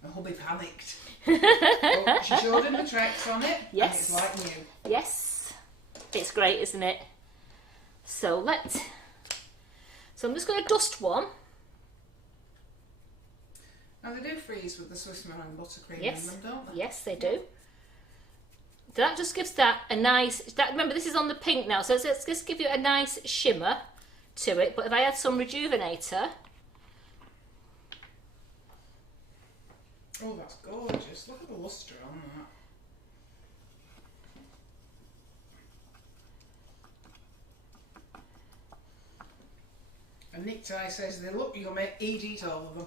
My hubby panicked. But she showed him the tracks on it. Yes. And it's like new. Yes. It's great, isn't it? So I'm just going to dust one. Now they do freeze with the Swiss meringue buttercream Yes. in them, don't they? Yes, they do. That just gives that a nice. Remember, this is on the pink now, so it's just give you a nice shimmer to it. But if I add some rejuvenator. Oh, that's gorgeous. Look at the lustre on that. And Nick Ty says they look yummy, eat all of them.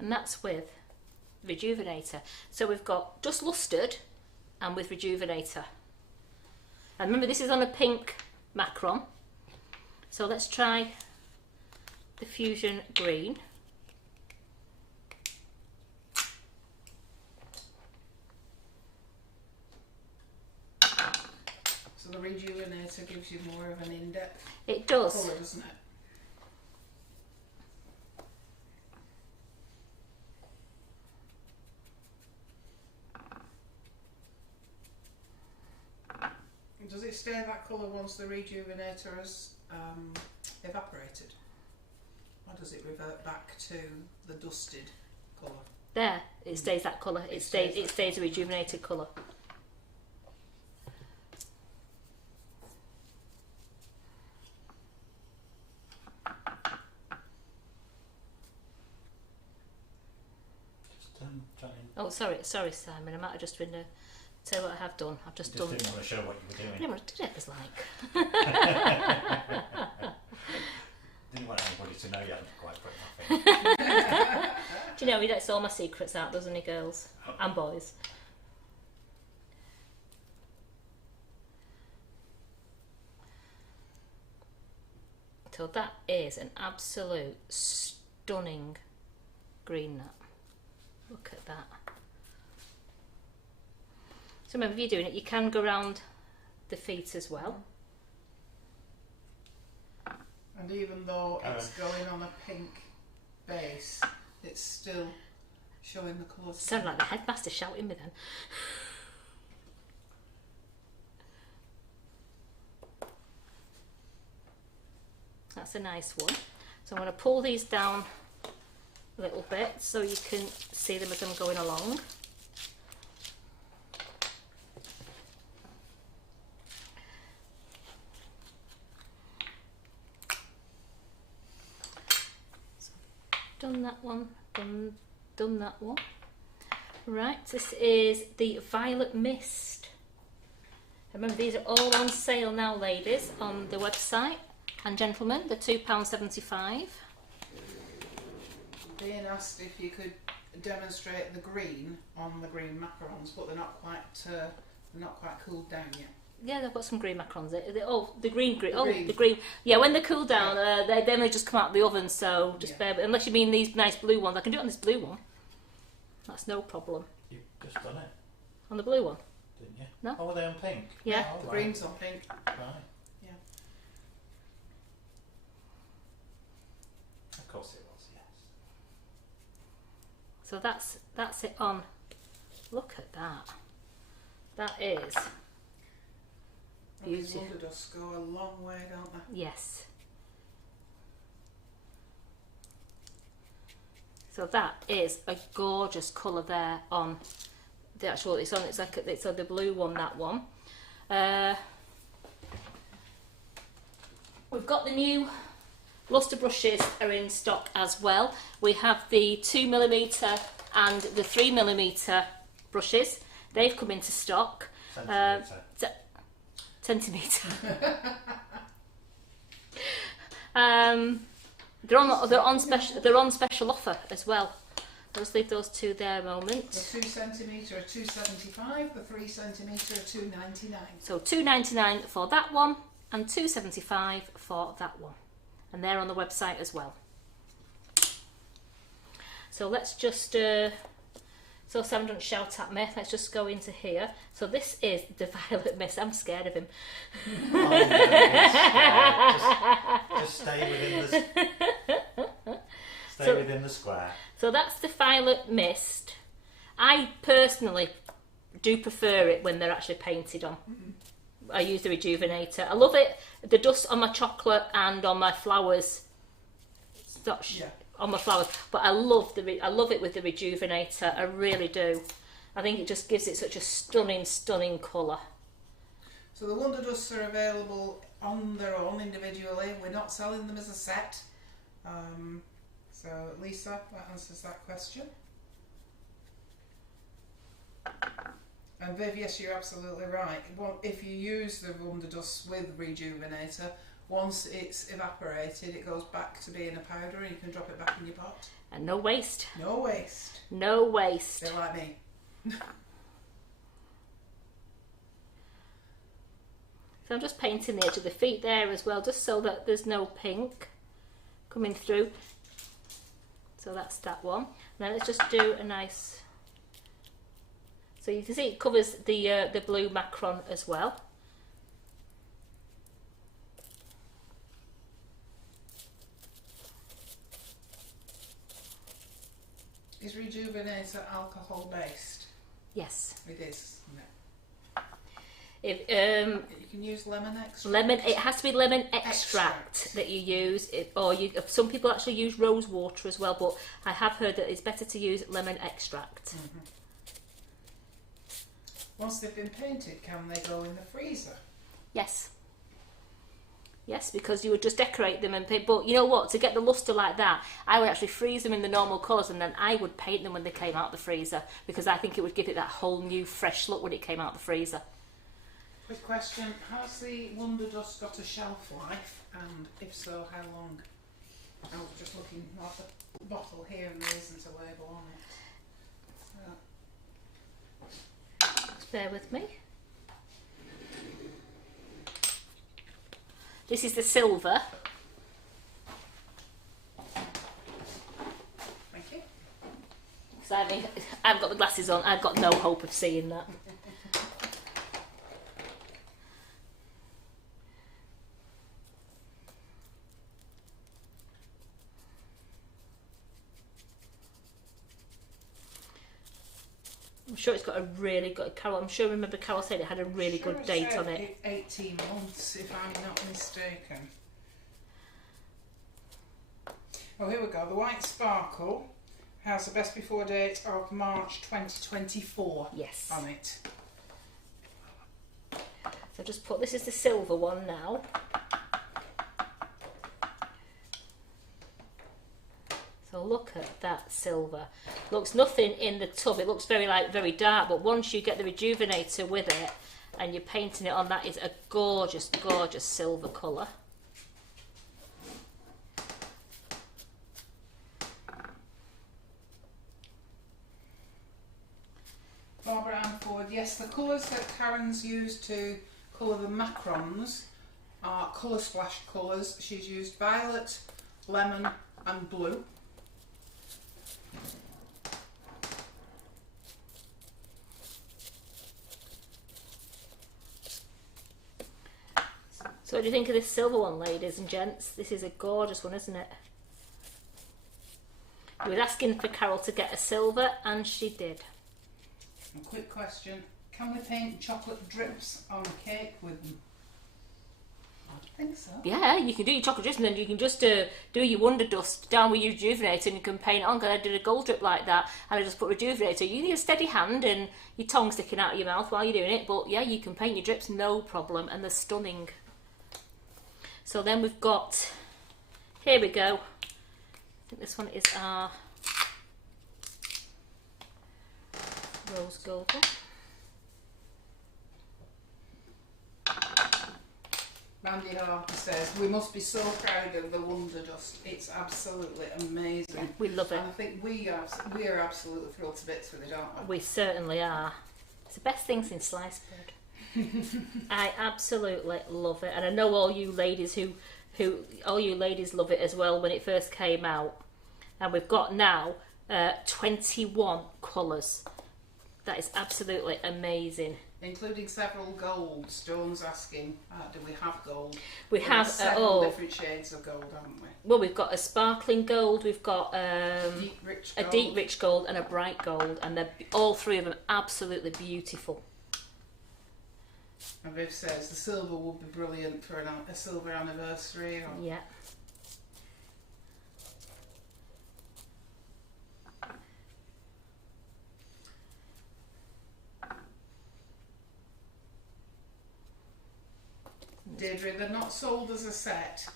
and that's with Rejuvenator. So we've got just Lustered and with Rejuvenator. And remember, this is on a pink macaron. So let's try the Fusion Green. So the Rejuvenator gives you more of an in-depth It does. colour, doesn't it? Does it stay that colour once the Rejuvenator has evaporated? Or does it revert back to the dusted colour? There, it stays that colour. It stays a rejuvenated colour. Oh, sorry, Simon. I might have just been. Tell you what I have done. I've just done. Didn't want to show what you were doing. I didn't want to do it. It was like. Didn't want anybody to know you hadn't quite put nothing. Do you know he lets all my secrets out, doesn't he, girls and boys? So that is an absolute stunning green. That. Look at that. So remember, if you're doing it, you can go around the feet as well. And even though it's going on a pink base, it's still showing the colours. Sound like the headmaster shouting me then. That's a nice one. So I'm going to pull these down a little bit so you can see them as I'm going along. Done that one, done that one. Right, this is the Violet Mist. Remember, these are all on sale now, ladies, on the website. And gentlemen, they're £2.75. Being asked if you could demonstrate the green on the green macarons, but they're not quite cooled down yet. Yeah, they've got some green macarons. The green. Green. The green. Yeah, when they cool down, they just come out of the oven. So just bear. Unless you mean these nice blue ones, I can do it on this blue one. That's no problem. You've just done it, On the blue one. didn't you? No. Oh, were they on pink? Yeah. Oh, The right. green's on pink. Right. Yeah. Of course it was, yes. So that's it on. Look at that. That is These beautiful. WonderDust go a long way, don't they? Yes. So that is a gorgeous colour there on the actual. It's on the blue one. That one. We've got the new luster brushes are in stock as well. We have the 2mm and the 3mm brushes. They've come into stock. Centimetre. They're on special offer as well. Let's leave those two there a moment. The 2cm are £2.75. The 3cm are £2.99. So £2.99 for that one and £2.75 for that one, and they're on the website as well. So let's just so Sam don't shout at me. Let's just go into here. So this is the Violet Mist. I'm scared of him. Oh, no, just stay within the square. So that's the Violet Mist. I personally do prefer it when they're actually painted on. I use the Rejuvenator. I love it. The dust on my chocolate and on my flowers. On my flowers, but I love it with the Rejuvenator. I really do. I think it just gives it such a stunning colour. So the WonderDusts are available on their own individually. We're not selling them as a set. So Lisa, that answers that question. And Viv, yes, you're absolutely right. Well, if you use the WonderDust with Rejuvenator, once it's evaporated, it goes back to being a powder and you can drop it back in your pot. And no waste. No waste. No waste. They're like me. So I'm just painting the edge of the feet there as well, just so that there's no pink coming through. So that's that one. Now let's just do a nice... So you can see it covers the blue macaron as well. Is Rejuvenator alcohol based? Yes. It is. No. If, You can use lemon extract. lemon, it has to be lemon extract that you use, or some people actually use rose water as well, but I have heard that it's better to use lemon extract. Once they've been painted, can they go in the freezer? Yes. Yes, because you would just decorate them and paint. But you know what? To get the lustre like that, I would actually freeze them in the normal colours and then I would paint them when they came out of the freezer, because I think it would give it that whole new fresh look when it came out of the freezer. Quick question, has the WonderDust got a shelf life, and if so, how long? I was just looking at the bottle here and there isn't a label on it. So. Just bear with me. This is the silver. Thank you. So I've got the glasses on, I've got no hope of seeing that. I'm sure it's got a really good, Carol, I'm sure, remember Carol said it had a really good date on it. 18 months, if I'm not mistaken. Oh, here we go. The White Sparkle has a best before date of March 2024 Yes. on it. So just put, this is the silver one now. So look at that silver. Looks nothing in the tub. It looks very dark, but once you get the rejuvenator with it and you're painting it on, that is a gorgeous, gorgeous silver colour. Barbara Ann Ford, yes, the colours that Karen's used to colour the macarons are colour splash colours. She's used violet, lemon and blue. So what do you think of this silver one, ladies and gents? This is a gorgeous one, isn't it? You were asking for Carol to get a silver, and she did. A quick question, can we paint chocolate drips on cake with them? I think so. Yeah, you can do your chocolate drips and then you can just do your WonderDust down with your rejuvenator and you can paint it on, because I did a gold drip like that and I just put rejuvenator. You need a steady hand and your tongue sticking out of your mouth while you're doing it, but yeah, you can paint your drips no problem and they're stunning. So then we've got, here we go, I think this one is our rose gold one. Randy Harper says, we must be so proud of the WonderDust. It's absolutely amazing. We love it. And I think we are absolutely thrilled to bits with it, aren't we? We certainly are. It's the best thing since sliced bread. I absolutely love it, and I know all you ladies all you ladies love it as well when it first came out. And we've got now 21 colours. That is absolutely amazing. Including several golds. Dawn's asking, do we have gold? We have several different shades of gold, haven't we? Well, we've got a sparkling gold, we've got Deep, rich gold. a deep rich gold and a bright gold, and they're all three of them absolutely beautiful. And Viv says the silver would be brilliant for a silver anniversary. Or... Yeah. Deirdre, they're not sold as a set.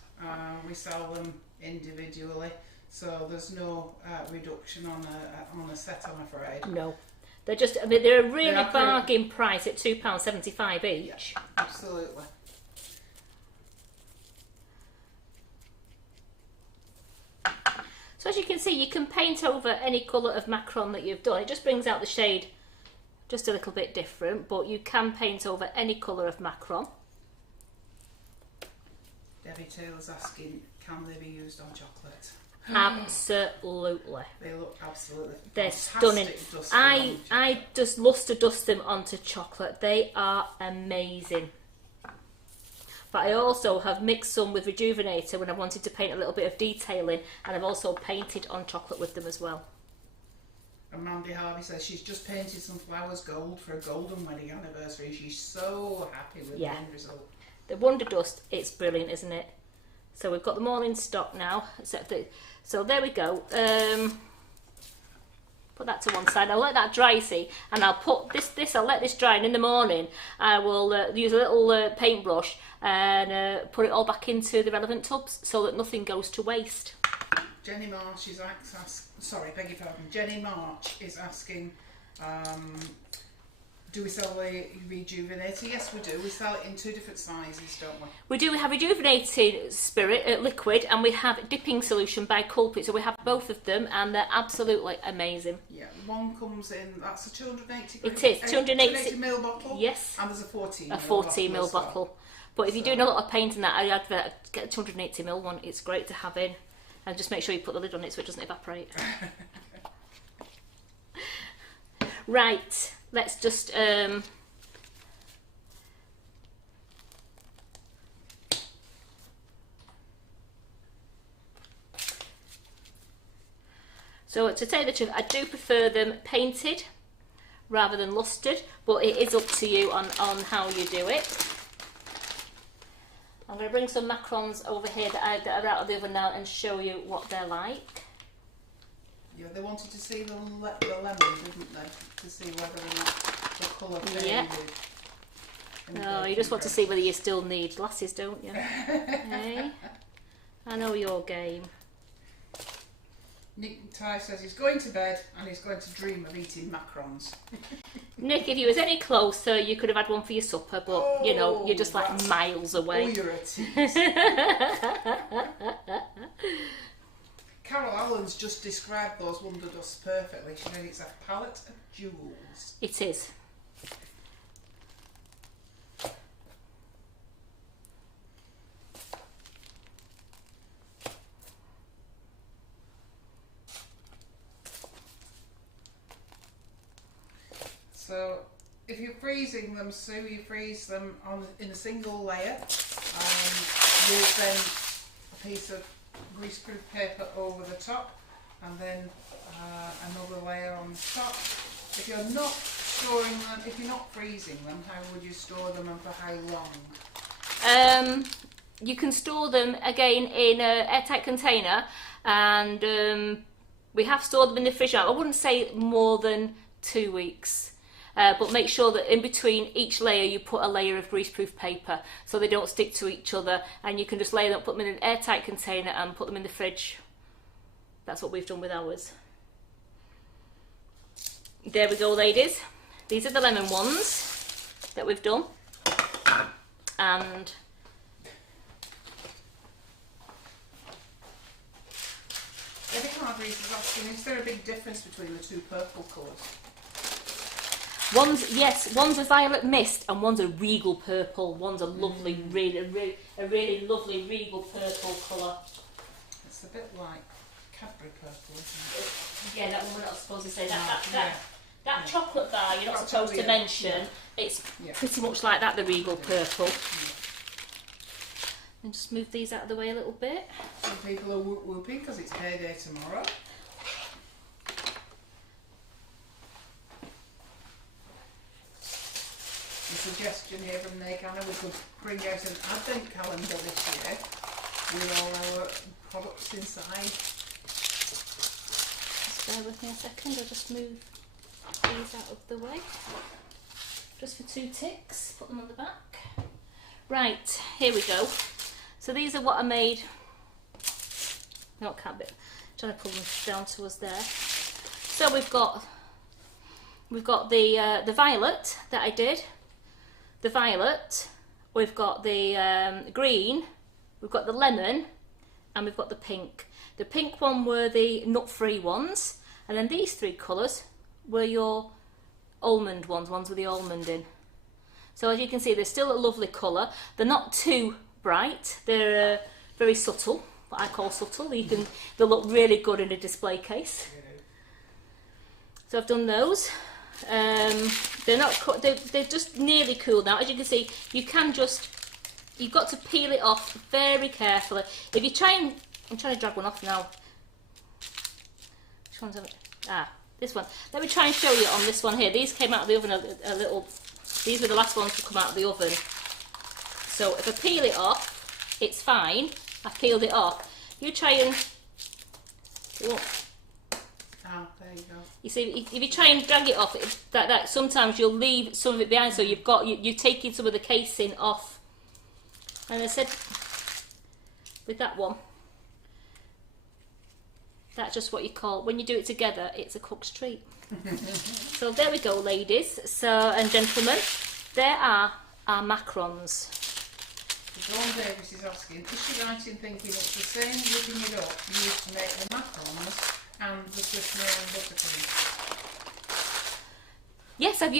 We sell them individually, so there's no reduction on a set, I'm afraid. No. They're just, I mean, they're a really They're bargain price at £2.75 each. Yeah, absolutely. So as you can see, you can paint over any colour of macaron that you've done. It just brings out the shade just a little bit different, but you can paint over any colour of macaron. Debbie Taylor's asking, can they be used on chocolate? Absolutely. They look absolutely They're fantastic stunning. I just luster dust them onto chocolate. They are amazing. But I also have mixed some with Rejuvenator when I wanted to paint a little bit of detailing, and I've also painted on chocolate with them as well. And Mandy Harvey says she's just painted some flowers gold for a golden wedding anniversary. She's so happy with the end result. The WonderDust, it's brilliant, isn't it? So we've got them all in stock now. So there we go. Put that to one side. I'll let that dry, see, and I'll put this. I'll let this dry, and in the morning I will use a little paintbrush and put it all back into the relevant tubs so that nothing goes to waste. Jenny March is beg your pardon. Jenny March is asking, do we sell the Rejuvenator? Yes, we do. We sell it in 2 different sizes, don't we? We do. We have Rejuvenated Spirit liquid, and we have Dipping Solution by Culprit. So we have both of them, and they're absolutely amazing. Yeah, one comes in. That's a 280. It is 280 ml bottle. Yes. And there's a 14. A 14 ml bottle. But if you're doing a lot of painting, I get a 280 ml one. It's great to have in, and just make sure you put the lid on it so it doesn't evaporate. Right. Let's just so to tell you the truth, I do prefer them painted rather than lustered, but it is up to you on how you do it. I'm going to bring some macarons over here that are out of the oven now and show you what they're like. Yeah, they wanted to see the lemon, didn't they? To see whether or not the colour faded. Yeah. No, you just want to see whether you still need glasses, don't you? Hey? I know your game. Nick Ty says he's going to bed and he's going to dream of eating macarons. Nick, if you was any closer, you could have had one for your supper, but you know, you're just like miles away. Oh, you're a tease. Carol Allen's just described those WonderDusts perfectly. She said it's a palette of jewels. It is. So, if you're freezing them, Sue, you freeze them in a single layer with then a piece of greaseproof paper over the top, and then another layer on the top. If you're not storing them, if you're not freezing them, how would you store them and for how long? You can store them again in an airtight container, and we have stored them in the fridge now. I wouldn't say more than 2 weeks. But make sure that in between each layer you put a layer of greaseproof paper so they don't stick to each other, and you can just lay them, put them in an airtight container and put them in the fridge. That's what we've done with ours. There we go, ladies. These are the lemon ones that we've done. And Eddie Hargreaves is asking, is there a big difference between the 2 purple colours? One's a violet mist and one's a regal purple. One's a lovely, really lovely regal purple colour. It's a bit like Cadbury purple, isn't it? Yeah, that one we're not supposed to say. That chocolate bar you're not supposed to mention. It's pretty much like that, the regal purple. And just move these out of the way a little bit. Some people are whooping because it's payday tomorrow. A suggestion here from Nick Anna, we could bring out an advent calendar this year with all our products inside. Just bear with me a second, I'll just move these out of the way. Just for 2 ticks, put them on the back. Right, here we go. So these are what I made. No, I can't be trying to pull them down to us there. So we've got the violet that I did. The violet, we've got the green, we've got the lemon, and we've got the pink. The pink one were the nut-free ones, and then these 3 colours were your almond ones with the almond in. So as you can see, they're still a lovely colour. They're not too bright. They're very subtle, what I call subtle. They look really good in a display case. So I've done those. They're just nearly cool now. As you can see, you've got to peel it off very carefully. If you try and, I'm trying to drag one off now. Which one's it? This one. Let me try and show you on this one here. These came out of the oven a little. These were the last ones to come out of the oven. So if I peel it off, it's fine. I peeled it off. You try and. Oh, there you go. You see, if you try and drag it off, that sometimes you'll leave some of it behind. So you're taking some of the casing off. And I said, with that one, that's just what you call, when you do it together, it's a cook's treat. So there we go, ladies and gentlemen. There are our macarons. Dawn Davis is asking, is she right in thinking it's the same whipping it up used to make the macarons and the Swiss meringue buttercream? Yes, I've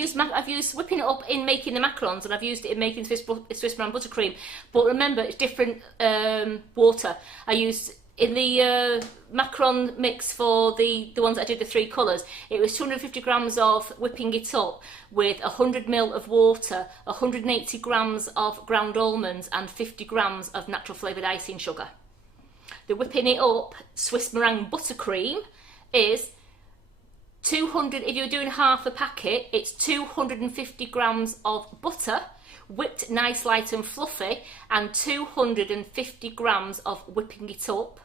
used whipping it up in making the macarons, and I've used it in making Swiss meringue buttercream. But remember, it's different water. I used in the macaron mix for the ones that I did the 3 colours. It was 250 grams of whipping it up with 100 ml of water, 180 grams of ground almonds, and 50 grams of natural flavoured icing sugar. The whipping it up Swiss meringue buttercream is 200, if you're doing half a packet, it's 250 grams of butter, whipped nice light and fluffy, and 250 grams of whipping it up.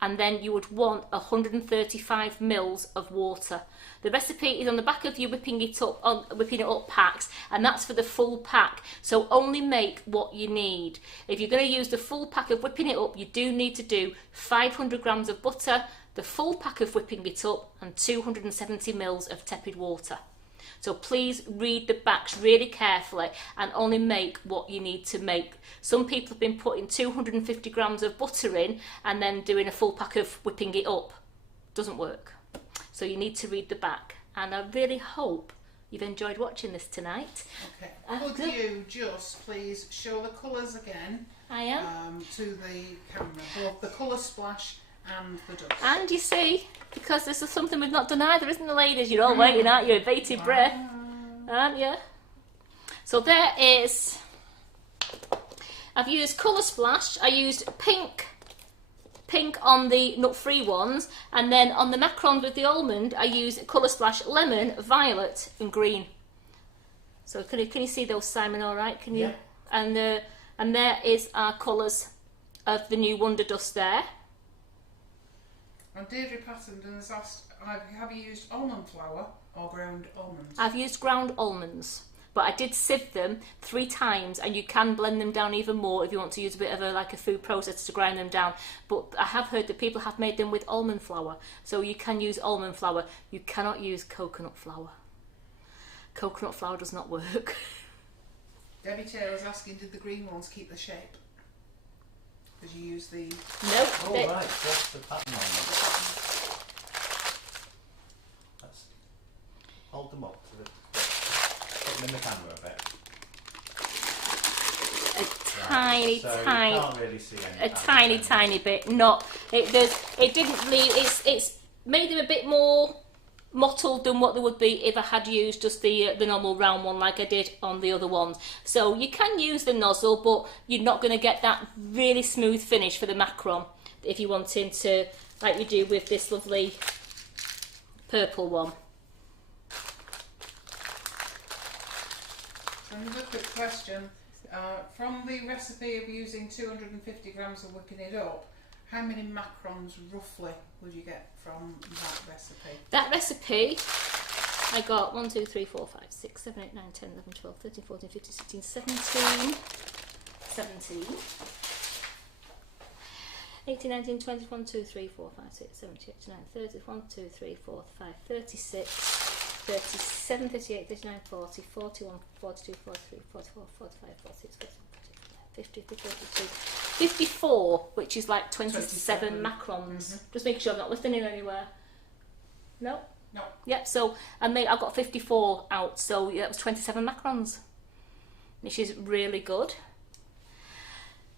And then you would want 135 mils of water. The recipe is on the back of your whipping it up packs, and that's for the full pack. So only make what you need. If you're going to use the full pack of whipping it up, you do need to do 500 grams of butter, the full pack of whipping it up, and 270 mils of tepid water. So please read the backs really carefully and only make what you need to make. Some people have been putting 250 grams of butter in and then doing a full pack of whipping it up. Doesn't work. So you need to read the back. And I really hope you've enjoyed watching this tonight. Okay. Could you just please show the colours again? I am. To the camera. Both the colour splash and the dust. And you see, because this is something we've not done either, isn't it, ladies? You're all waiting, aren't you? With bated breath, aren't you? So there is. I've used colour splash. I used pink on the nut-free ones, and then on the macarons with the almond, I used colour splash lemon, violet, and green. So can you see those, Simon? All right? Can you? Yeah. And there is our colours of the new WonderDust there. And Deirdre Patterson has asked, have you used almond flour or ground almonds? I've used ground almonds, but I did sieve them 3 times, and you can blend them down even more if you want to use a bit of a food processor to grind them down. But I have heard that people have made them with almond flour, so you can use almond flour. You cannot use coconut flour. Coconut flour does not work. Debbie Taylor's asking, did the green ones keep the shape? Because you use the... Nope. Oh right, that's the pattern on them. Let's hold them up to the... Put them in the camera a bit. Tiny, so tiny, you can't really see any tiny bit. Not it. It didn't leave. It's made them a bit more mottled than what they would be if I had used just the normal round one like I did on the other ones. So you can use the nozzle, but you're not going to get that really smooth finish for the macaron if you wanted to, like you do with this lovely purple one. Another quick question. From the recipe of using 250 grams of whipping it up, how many macarons roughly would you get from that recipe? That recipe, I got 1, 2, 3, 4, 5, 6, 7, 8, 9, 10, 11, 12, 13, 14, 15, 16, 17, 18, 19, 20, 1, 2, 3, 4, 5, 6, 7, 8, 9, 30, 1, 2, 3, 4, 5, 36, 37, 38, 39, 40, 41, 42, 43, 44, 45, 46, 47, 50, 52, 54, which is like 27 27. macarons. Just making sure I'm not listing it anywhere. No? No. Yep, so I've got 54 out, so yeah, that was 27 macarons, which is really good.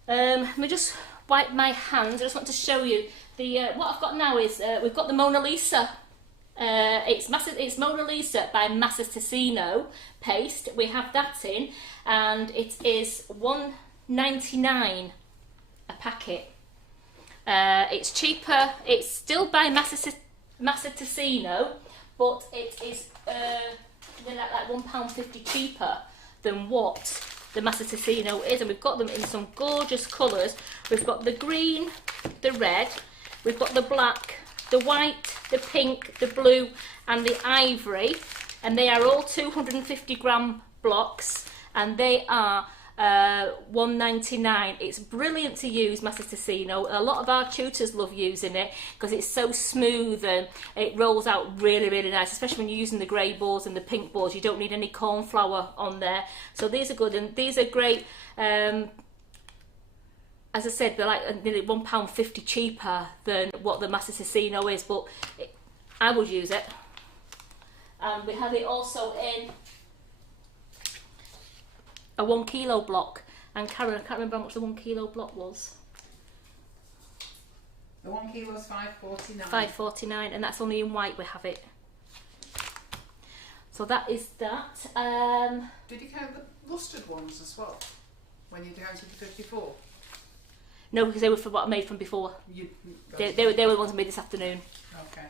Let me just wipe my hands. I just want to show you the what I've got now is we've got the Mona Lisa. It's Mona Lisa by Massasino paste. We have that in, and it is $1.99 a packet. It's cheaper. It's still by Massasino, but it is like £1.50 cheaper than what the Massasino is, and we've got them in some gorgeous colours. We've got the green, the red, we've got the black, the white, the pink, the blue and the ivory, and they are all 250 gram blocks, and they are $1.99. It's brilliant to use, Massasino. A lot of our tutors love using it because it's so smooth and it rolls out really, really nice, especially when you're using the grey boards and the pink boards. You don't need any corn flour on there. So these are good, and these are great. As I said, they're like nearly £1.50 cheaper than what the Massasino is, but I would use it. And we have it also in a 1 kilo block, and Karen, I can't remember how much the 1 kilo block was. The 1 kilo is $5.49. $5.49, and that's only in white we have it. So that is that. Did you count the mustard ones as well when you counted the 54? No, because they were for what I made from before. They were the ones I made this afternoon. Okay.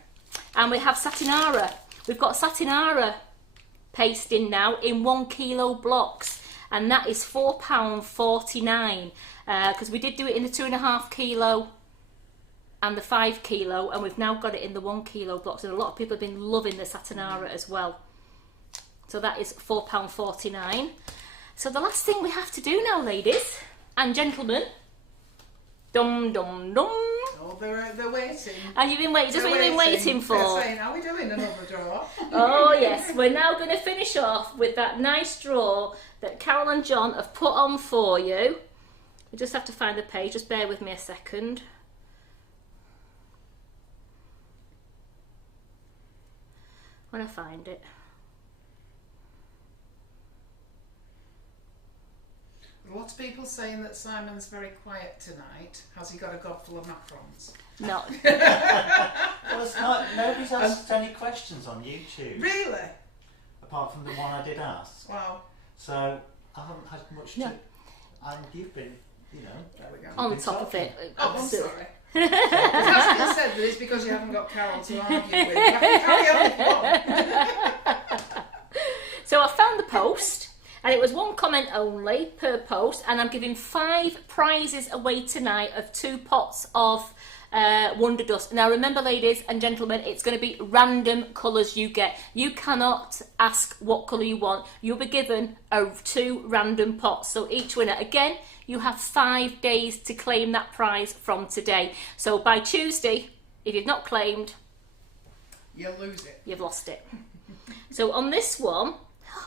And we have Satinara. We've got Satinara paste in now in 1 kilo blocks, and that is £4.49 because we did do it in the 2.5 kilo and the 5 kilo, and we've now got it in the 1 kilo blocks, and a lot of people have been loving the Satinara as well. So that is £4.49. So the last thing we have to do now, ladies and gentlemen, dum dum dum. Oh, they're waiting. And you've been waiting. Just what you've been waiting for. They're saying, are we doing another draw? Oh yes, we're now going to finish off with that nice draw that Carol and John have put on for you. We just have to find the page. Just bear with me a second. When I find it. A lot of people saying that Simon's very quiet tonight. Has he got a gob full of macarons? No. Well, it's not. Nobody's asked any questions on YouTube. Really? Apart from the one I did ask. Wow. So I haven't had much to. No. And you've been, you know. There we go. On top of it. Oh, I'm Absolutely. sorry. It has been said that it's because you haven't got Carol to argue with. You can carry on if you want. So I found the post, and it was 1 comment only per post, and I'm giving 5 prizes away tonight of 2 pots of WonderDust. Now remember, ladies and gentlemen, it's going to be random colours you get. You cannot ask what colour you want. You'll be given 2 random pots. So each winner, again, you have 5 days to claim that prize from today. So by Tuesday, if you've not claimed, You'll lose it. you've lost it. So on this one,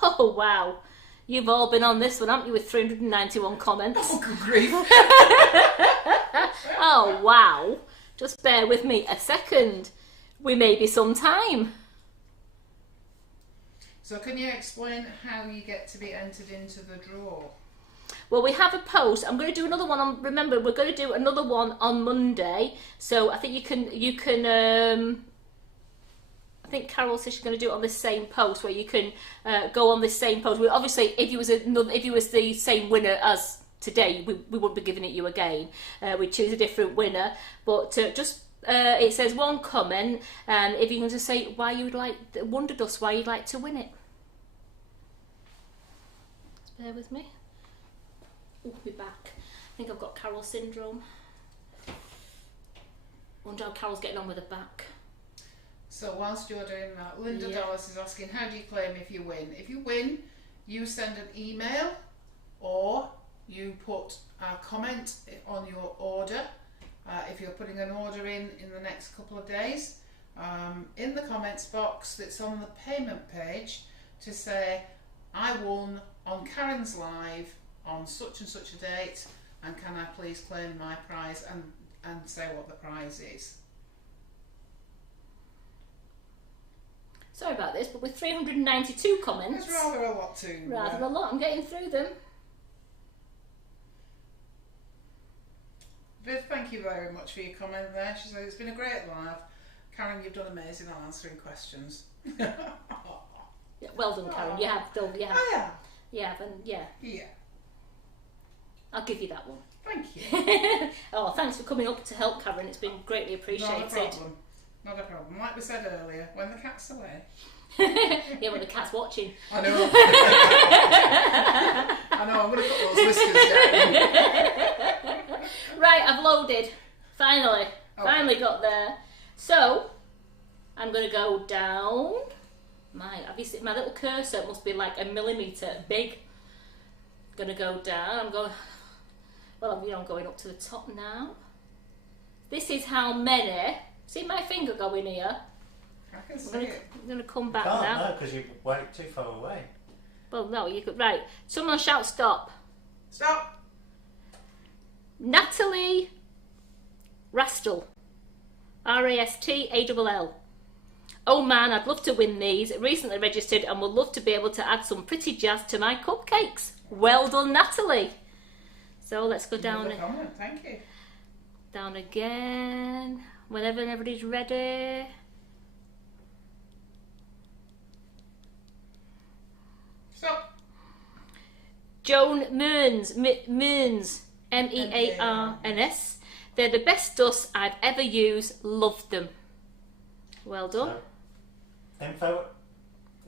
oh wow, you've all been on this one, haven't you, with 391 comments? Oh, good grief. Oh wow, just bear with me a second. We may be some time. So can you explain how you get to be entered into the draw? Well, we have a post. I'm going to do another one on. Remember, we're going to do another one on Monday. So I think you can. I think Carol says she's going to do it on this same post, where you can go on this same post. Well, obviously, if you was the same winner as today, we wouldn't be giving it you again. We'd choose a different winner. But it says 1 comment, and if you can just say why you would like WonderDust, why you'd like to win it. Just bear with me. Oh, my back. I think I've got Carol syndrome. Wonder how Carol's getting on with her back. So whilst you're doing that, Linda Yeah. Dallas is asking, how do you claim if you win? If you win, you send an email or you put a comment on your order. If you're putting an order in the next couple of days, in the comments box that's on the payment page, to say, I won on Karen's Live on such and such a date and can I please claim my prize and say what the prize is. Sorry about this, but with 392 comments, It's rather a lot too. rather a lot. I'm getting through them. Viv, thank you very much for your comment there. She said it's been a great live. Karen, you've done amazing on answering questions. Yeah, well done, Karen. You have done. You have. I am. You have, and yeah. Yeah. I'll give you that one. Thank you. Oh, thanks for coming up to help, Karen. It's been greatly Not a appreciated. problem. Not a problem. Like we said earlier, when the cat's away. Yeah, when the cat's watching. I know. I know. I'm going to put those whiskers down. Right, I've loaded. Finally. Okay. Finally got there. So, I'm going to go down. Have you seen my little cursor? It must be like a millimetre big. Going to go down. I'm going up to the top now. This is how many. See my finger going here? I can see it. I'm going to come back Can't now. know because you wait too far away. Well, no, you could. Right. Someone shout stop. Stop. Natalie Rastel. Rastall. Oh man, I'd love to win these. Recently registered and would love to be able to add some pretty jazz to my cupcakes. Well done, Natalie. So let's go down. Another comment. Thank you. Down again. Whenever everybody's ready. Stop. Joan Mearns. Mearns. They're the best dust I've ever used. Love them. Well done. So,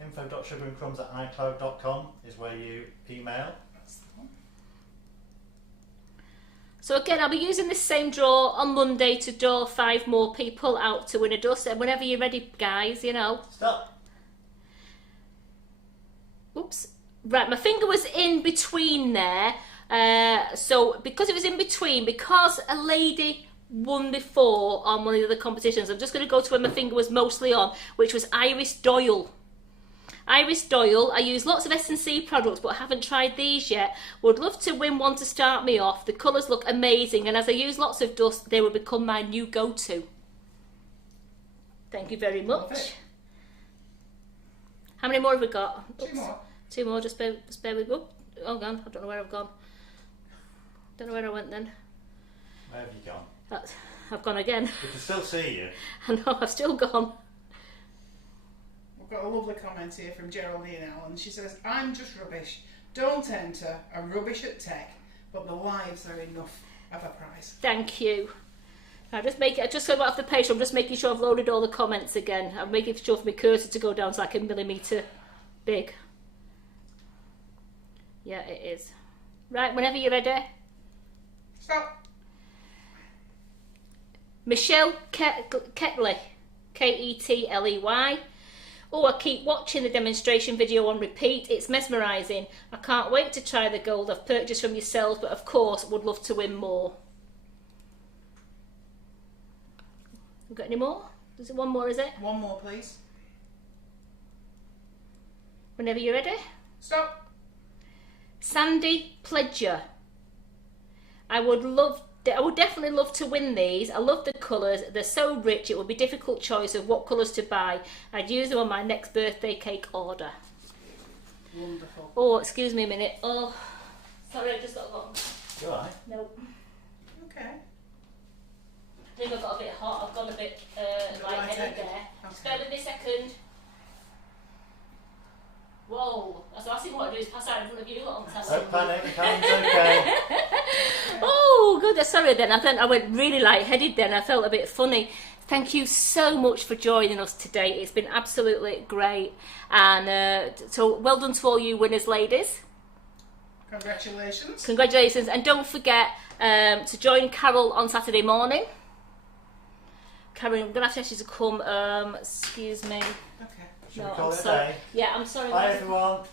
info.sugarandcrumbs@icloud.com is where you email. So again, I'll be using this same draw on Monday to draw 5 more people out to win a dust. And whenever you're ready, guys, you know. Stop. Oops. Right, my finger was in between there. So because it was in between, because a lady won before on one of the other competitions, I'm just going to go to where my finger was mostly on, which was Iris Doyle. Iris Doyle, I use lots of S&C products but haven't tried these yet. Would love to win one to start me off. The colours look amazing and as I use lots of dust, they will become my new go-to. Thank you very much. How many more have we got? Oops. 2 more. 2 more, just bear with me. Oh, gone. I don't know where I've gone. Don't know where I went then. Where have you gone? I've gone again. We can still see you. I know, I've still gone. We've got a lovely comment here from Geraldine Allen. She says, I'm just rubbish. Don't enter. I'm rubbish at tech, but the lives are enough of a prize. Thank you. I just go back off the page. I'm just making sure I've loaded all the comments again. I'm making sure for my cursor to go down to like a millimetre big. Yeah, it is. Right, whenever you're ready. Stop. Michelle Ketley. Ketley. Oh, I keep watching the demonstration video on repeat. It's mesmerising. I can't wait to try the gold I've purchased from yourselves, but of course would love to win more. You got any more? Is it one more, is it? One more, please. Whenever you're ready. Stop. Sandy Pledger. I would definitely love to win these. I love the colours. They're so rich. It would be a difficult choice of what colours to buy. I'd use them on my next birthday cake order. Wonderful. Oh, excuse me a minute. Oh, sorry, I just got gone. You alright? No. Okay. I think I got a bit hot. I've gone a bit lightheaded there. Just bear with me a second. Whoa. So I see what I do is pass out in front of you lot on television. Don't panic, Karen's okay. Oh, good. Sorry then. I went really lightheaded then. I felt a bit funny. Thank you so much for joining us today. It's been absolutely great. And so well done to all you winners, ladies. Congratulations. Congratulations. And don't forget to join Carol on Saturday morning. Karen, I'm going to have to ask you to come. Excuse me. Okay. Should No, we call I'm it a sorry. day? Yeah, I'm sorry. Bye everyone.